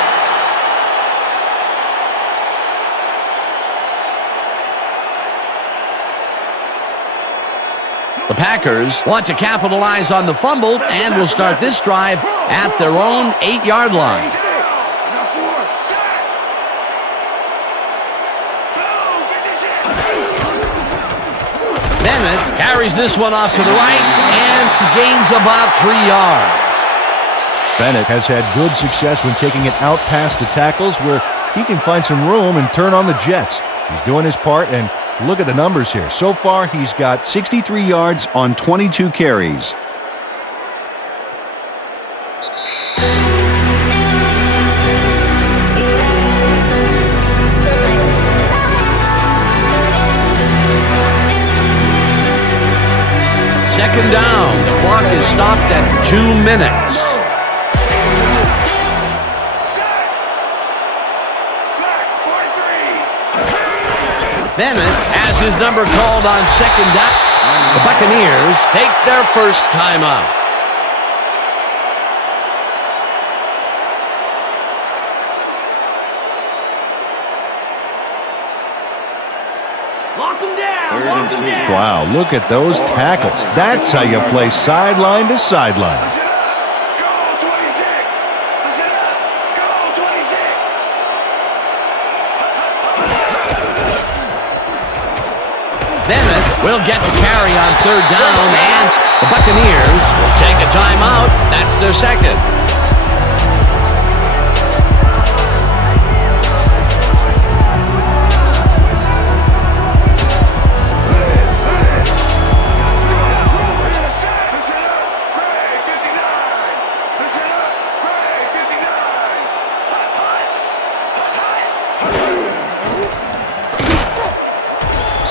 The Packers want to capitalize on the fumble and will start this drive at their own 8-yard line. Bennett carries this one off to the right and gains about 3 yards. Bennett has had good success when taking it out past the tackles where he can find some room and turn on the Jets. He's doing his part, and look at the numbers here. So far, he's got 63 yards on 22 carries. Second down. The clock is stopped at 2 minutes. Bennett has his number called on second down. The Buccaneers take their first timeout. Lock them down. Lock them down. wow, look at those tackles. That's how you play sideline to sideline. Bennett will get the carry on third down, and the Buccaneers will take a timeout. That's their second.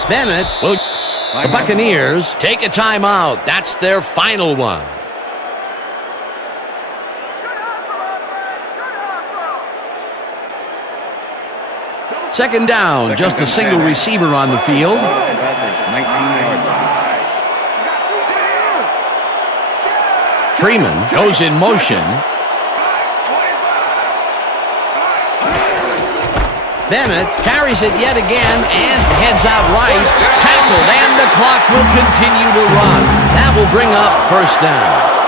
Bennett will... The Buccaneers take a timeout. That's their final one. Second down, just a single receiver on the field. 19 yards. Freeman goes in motion. Bennett carries it yet again and heads out right. Tackled, and the clock will continue to run. That will bring up first down.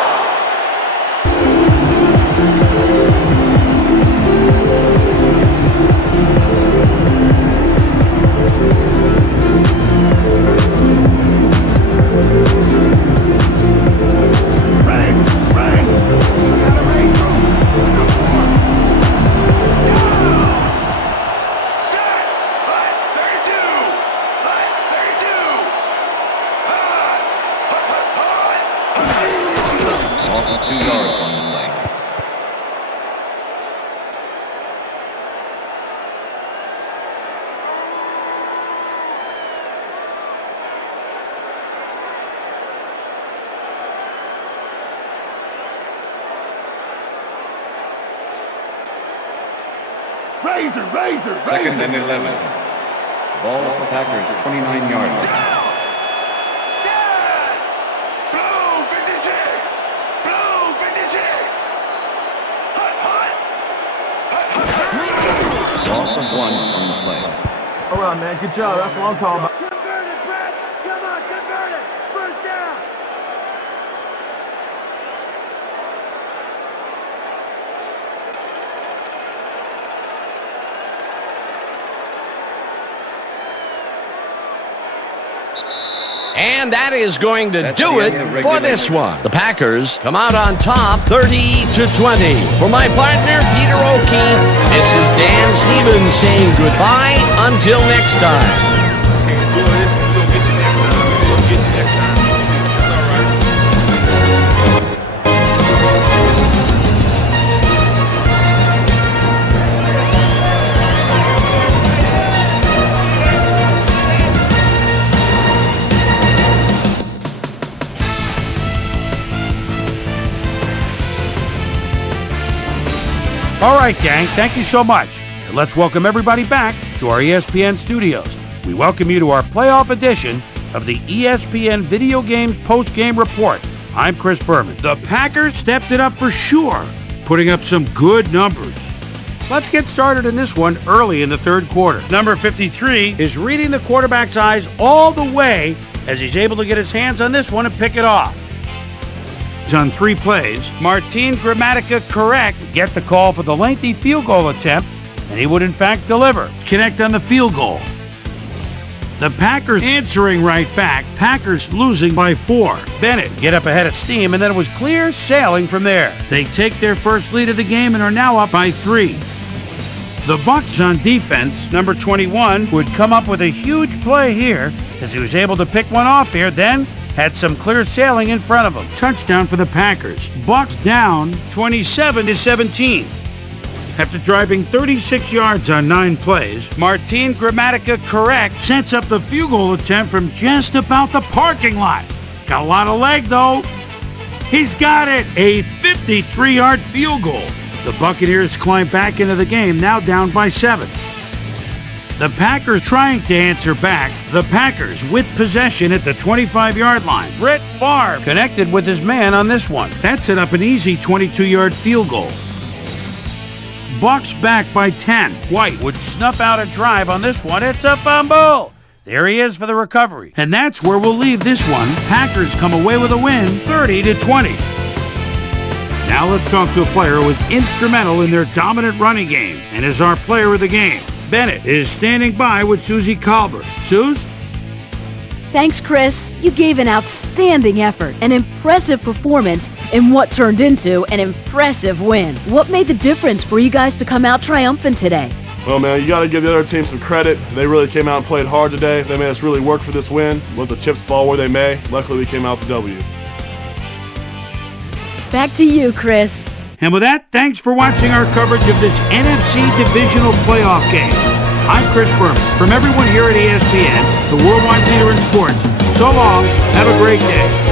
Also 2 yards on the play. Razor. Second and 11. Ball at the Packers' 29-yard line. Blue 56. Loss of 1 on the play. All right, man. Good job. That's what I'm talking about. And that is going to That's do the it end of for this regulation. one. The Packers come out on top 30-20. For my partner, Peter O'Keefe, this is Dan Stevens saying goodbye until next time. All right, gang, thank you so much. And let's welcome everybody back to our ESPN studios. We welcome you to our playoff edition of the ESPN Video Games Post-Game Report. I'm Chris Berman. The Packers stepped it up for sure, putting up some good numbers. Let's get started in this one early in the third quarter. Number 53 is reading the quarterback's eyes all the way as he's able to get his hands on this one and pick it off. On 3 plays, Martin Gramatica correct, get the call for the lengthy field goal attempt, and he would in fact deliver. Connect on the field goal. The Packers answering right back, Packers losing by 4. Bennett get up ahead of steam, and then it was clear sailing from there. They take their first lead of the game and are now up by 3. The Bucs on defense, number 21, would come up with a huge play here as he was able to pick one off here, then had some clear sailing in front of him. Touchdown for the Packers. Bucs down 27-17. After driving 36 yards on 9 plays, Martin Gramatica correct sets up the field goal attempt from just about the parking lot. Got a lot of leg though. He's got it. A 53-yard field goal. The Buccaneers climb back into the game, now down by 7. The Packers trying to answer back. The Packers with possession at the 25-yard line. Brett Favre connected with his man on this one. That set up an easy 22-yard field goal. Bucs back by 10. White would snuff out a drive on this one. It's a fumble. There he is for the recovery. And that's where we'll leave this one. Packers come away with a win, 30-20. Now let's talk to a player who was instrumental in their dominant running game and is our player of the game. Bennett is standing by with Susie Colbert. Suze? Thanks, Chris. You gave an outstanding effort, an impressive performance in what turned into an impressive win. What made the difference for you guys to come out triumphant today? Well, man, you got to give the other team some credit. They really came out and played hard today. They made us really work for this win. Let the chips fall where they may. Luckily, we came out with the W. Back to you, Chris. And with that, thanks for watching our coverage of this NFC Divisional Playoff game. I'm Chris Berman. From everyone here at ESPN, the worldwide leader in sports, so long, have a great day.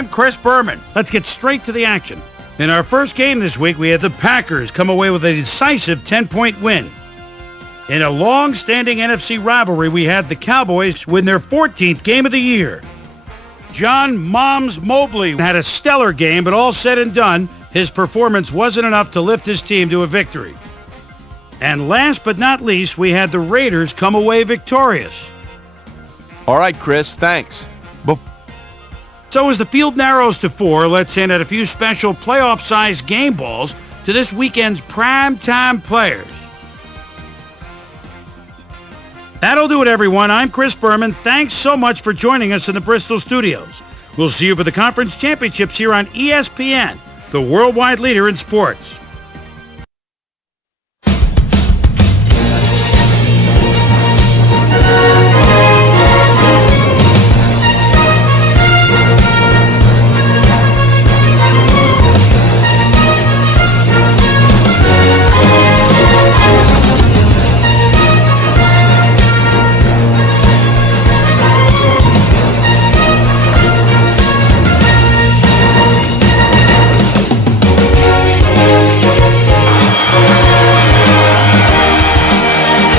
I'm Chris Berman. Let's get straight to the action. In our first game this week, we had the Packers come away with a decisive 10-point win. In a long-standing NFC rivalry, we had the Cowboys win their 14th game of the year. John Moms Mobley had a stellar game, but all said and done, his performance wasn't enough to lift his team to a victory. And last but not least, we had the Raiders come away victorious. All right, Chris, thanks. So as the field narrows to 4, let's hand out a few special playoff-sized game balls to this weekend's primetime players. That'll do it, everyone. I'm Chris Berman. Thanks so much for joining us in the Bristol studios. We'll see you for the conference championships here on ESPN, the worldwide leader in sports.